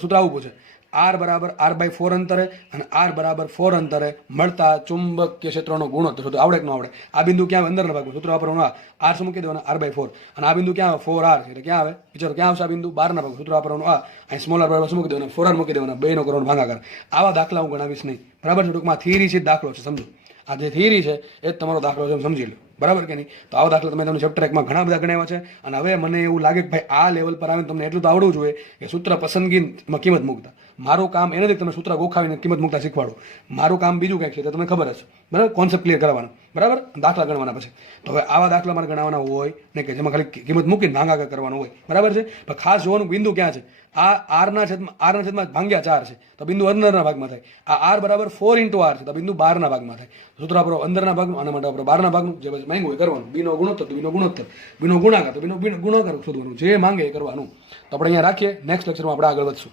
સૂત્ર આવું પૂછે, r બરાબર r/4 અંતરે અને r બરાબર 4 અંતરે મળતા ચુંબકીય ક્ષેત્રનો ગુણોત્તર શોધો. આવડે કે ન આવડે? આ બિંદુ ક્યાં? અંદરના ભાગમાં. સૂત્ર વાપરવાનું r શું મૂકી દેવાના? r/4. અને આ બિંદુ ક્યાં આવે? 4r છે એટલે ક્યાં આવે? વિચારો, ક્યાં આવશે આ બિંદુ? બહારના ભાગમાં. સૂત્ર વાપરવાનું અહીં સ્મોલ r બરાબર શું મૂકી દેવાના? 4r મૂકી દેવાના. બેનો કરવાનો ભાગાકાર. આવા દાખલા હું ગણાવીશ નહીં. બરાબર છે? ટૂંકમાં થિયરી છે, દાખલો છે. સમજો, આ જે થિયરી છે એ જ તમારો દાખલો છે, સમજી લો. બરાબર કે નહીં? તો આવો દાખલો તમને ચેપ્ટર 1 માં ઘણા બધા ગણાવ્યા છે. અને હવે મને એવું લાગે કે ભાઈ આ લેવલ પર આવે તમને એટલું તો આવડવું જોઈએ કે સૂત્ર પસંદગીમાં કિંમત મૂકતા. મારું કામ એ નથી તમે સૂત્ર ગોખાવીને કિંમત મૂકતા શીખવાડો. મારું કામ બીજું કંઈક છે, તો તમને ખબર હશે, બરાબર? કોન્સેપ્ટ ક્લિયર કરવાનો, બરાબર? દાખલા ગણવાના પછી. તો હવે આવા દાખલા મારે ગણવાના હોય ને કે જેમાં ખાલી કિંમત મૂકીને ભાગાકાર કરવાનું હોય, બરાબર છે? પણ ખાસ જોવાનું બિંદુ ક્યાં છે. આ આરના છેદમાં ભાગ્યા 4 છે, તો બિંદુ અંદરના ભાગમાં થાય. આ આર બરાબર 4 × r છે, તો બિંદુ બહારના ભાગમાં થાય. સૂત્ર આપણો અંદરના ભાગનું, આના માટે આપણે બહારના ભાગનું, જે પછી માંગ્યું એ કરવાનું. બીનો ગુણોત્તર તો બીનો ગુણોત્તર, બીનો ગુણાકાર તો બીનો ગુણાકાર શોધવાનું, જે માંગે એ કરવાનું. તો આપણે અહીંયા રાખીએ. નેક્સ્ટ લેક્ચરમાં આપણે આગળ વધશું.